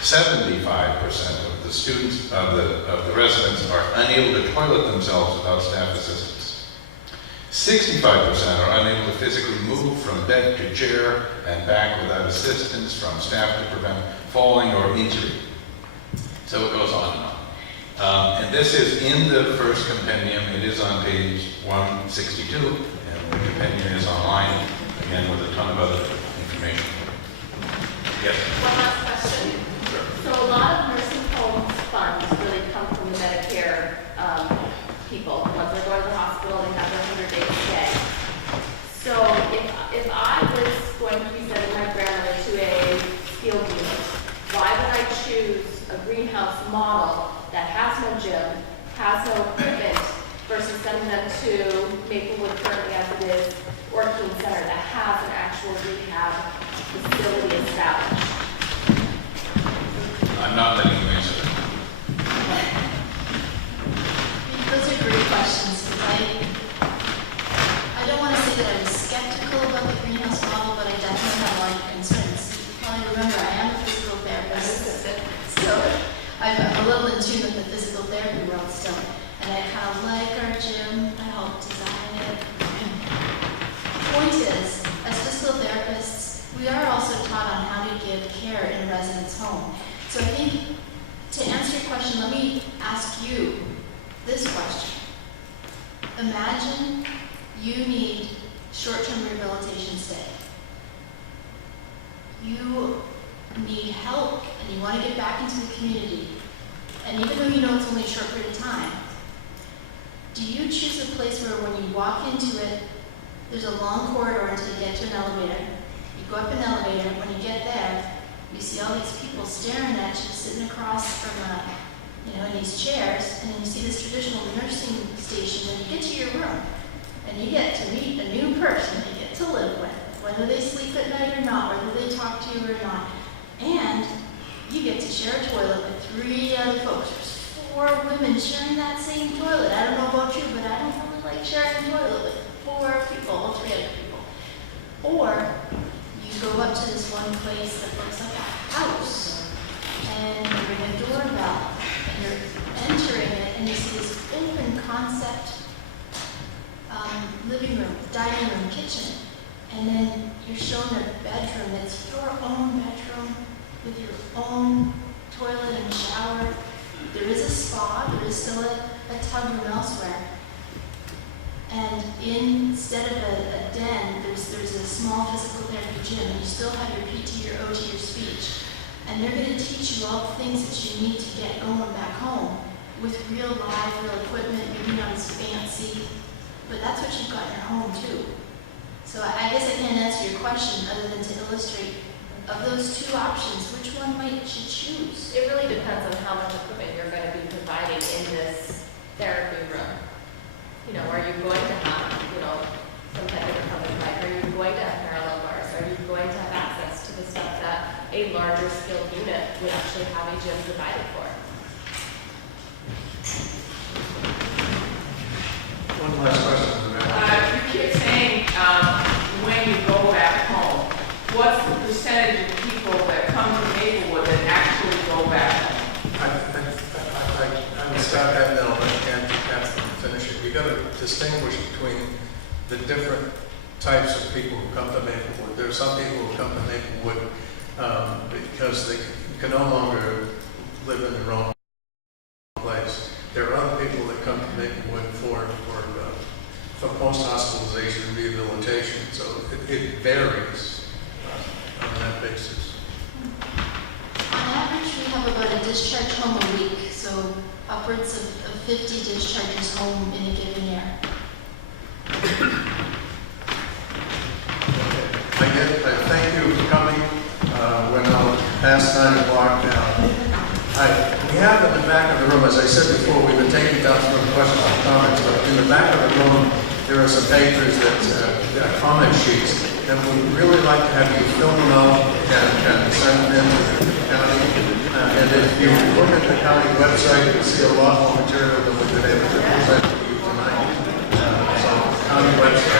75% of the students of the residents are unable to toilet themselves without staff assistance. 65% are unable to physically move from bed to chair and back without assistance from staff to prevent falling or injury. So it goes on and on. And this is in the first compendium. It is on page 162, and the compendium is online, again with a ton of other information. Yes? One last question. So a lot of nursing homes funds really come from the Medicare people. Once they go to the hospital, they have their 100-day stay. So if I was going to be sending my grandmother to a skilled unit, why would I choose a greenhouse model that has no gym, has no equipment, versus sending them to Maplewood currently as it is, or Keene Center that has an actual rehab facility established? I'm not letting you answer that. Those are great questions, because I don't want to say that I was skeptical about the greenhouse model, but I definitely have a lot of concerns. Well, remember, I am a physical therapist, so I'm a little in tune with the physical therapy world still, and I kind of like our gym. I helped design it. Point is, as physical therapists, we are also taught on how to give care in a resident's home. So I think to answer your question, let me ask you this question. Imagine you need short-term rehabilitation stay. You need help and you want to get back into the community. And even though you know it's only a short period of time, do you choose a place where when you walk into it, there's a long corridor until you get to an elevator, go up an elevator, when you get there, you see all these people staring at you, sitting across from in these chairs, and then you see this traditional nursing station, and you get to your room, and you get to meet a new person you get to live with, whether they sleep at night or not, whether they talk to you or not. And you get to share a toilet with 3 other folks. There's 4 women sharing that same toilet. I don't know about you, but I don't really like sharing a toilet with 4 people, well, 3 other people. Or you go up to this one place that looks like a house, and you ring a doorbell, and you're entering it, and you see this open concept living room, dining room, kitchen, and then you're shown a bedroom that's your own bedroom with your own toilet and shower. There is a spa, there is still a tub room elsewhere. And instead of a den, there's a small physical therapy gym, and you still have your PT, your OT, your speech. And they're going to teach you all the things that you need to get going back home with real live, real equipment, maybe not as fancy, but that's what you've got in your home too. So I guess I can't answer your question other than to illustrate, of those 2 options, which one might you choose? It really depends on how much equipment you're going to be providing in this therapy room. You know, are you going to have, some type of recovery bike? Are you going to have parallel bars? Are you going to have access to the stuff that a larger scale unit would actually have a gym provided for? One last question. You keep saying when you go back home, what's the percentage of people that come to Maplewood that actually go back home? I would start that now, but I can't finish it. You got to distinguish between the different types of people who come to Maplewood. There are some people who come to Maplewood because they can no longer live in their own place. There are other people that come to Maplewood for post-hospitalization and rehabilitation, so it varies on that basis. On average, we have about a discharge home a week, so upwards of 50 discharges home in a given year. I thank you for coming. We're now past 9 o'clock now. We have in the back of the room, as I said before, we've been taking down some questions and comments, but in the back of the room, there are some papers that comment sheets, and we'd really like to have you fill them out and send them in to the county. And if you look at the county website, you'll see a lot more material than we've been able to present to you tonight. So, county website.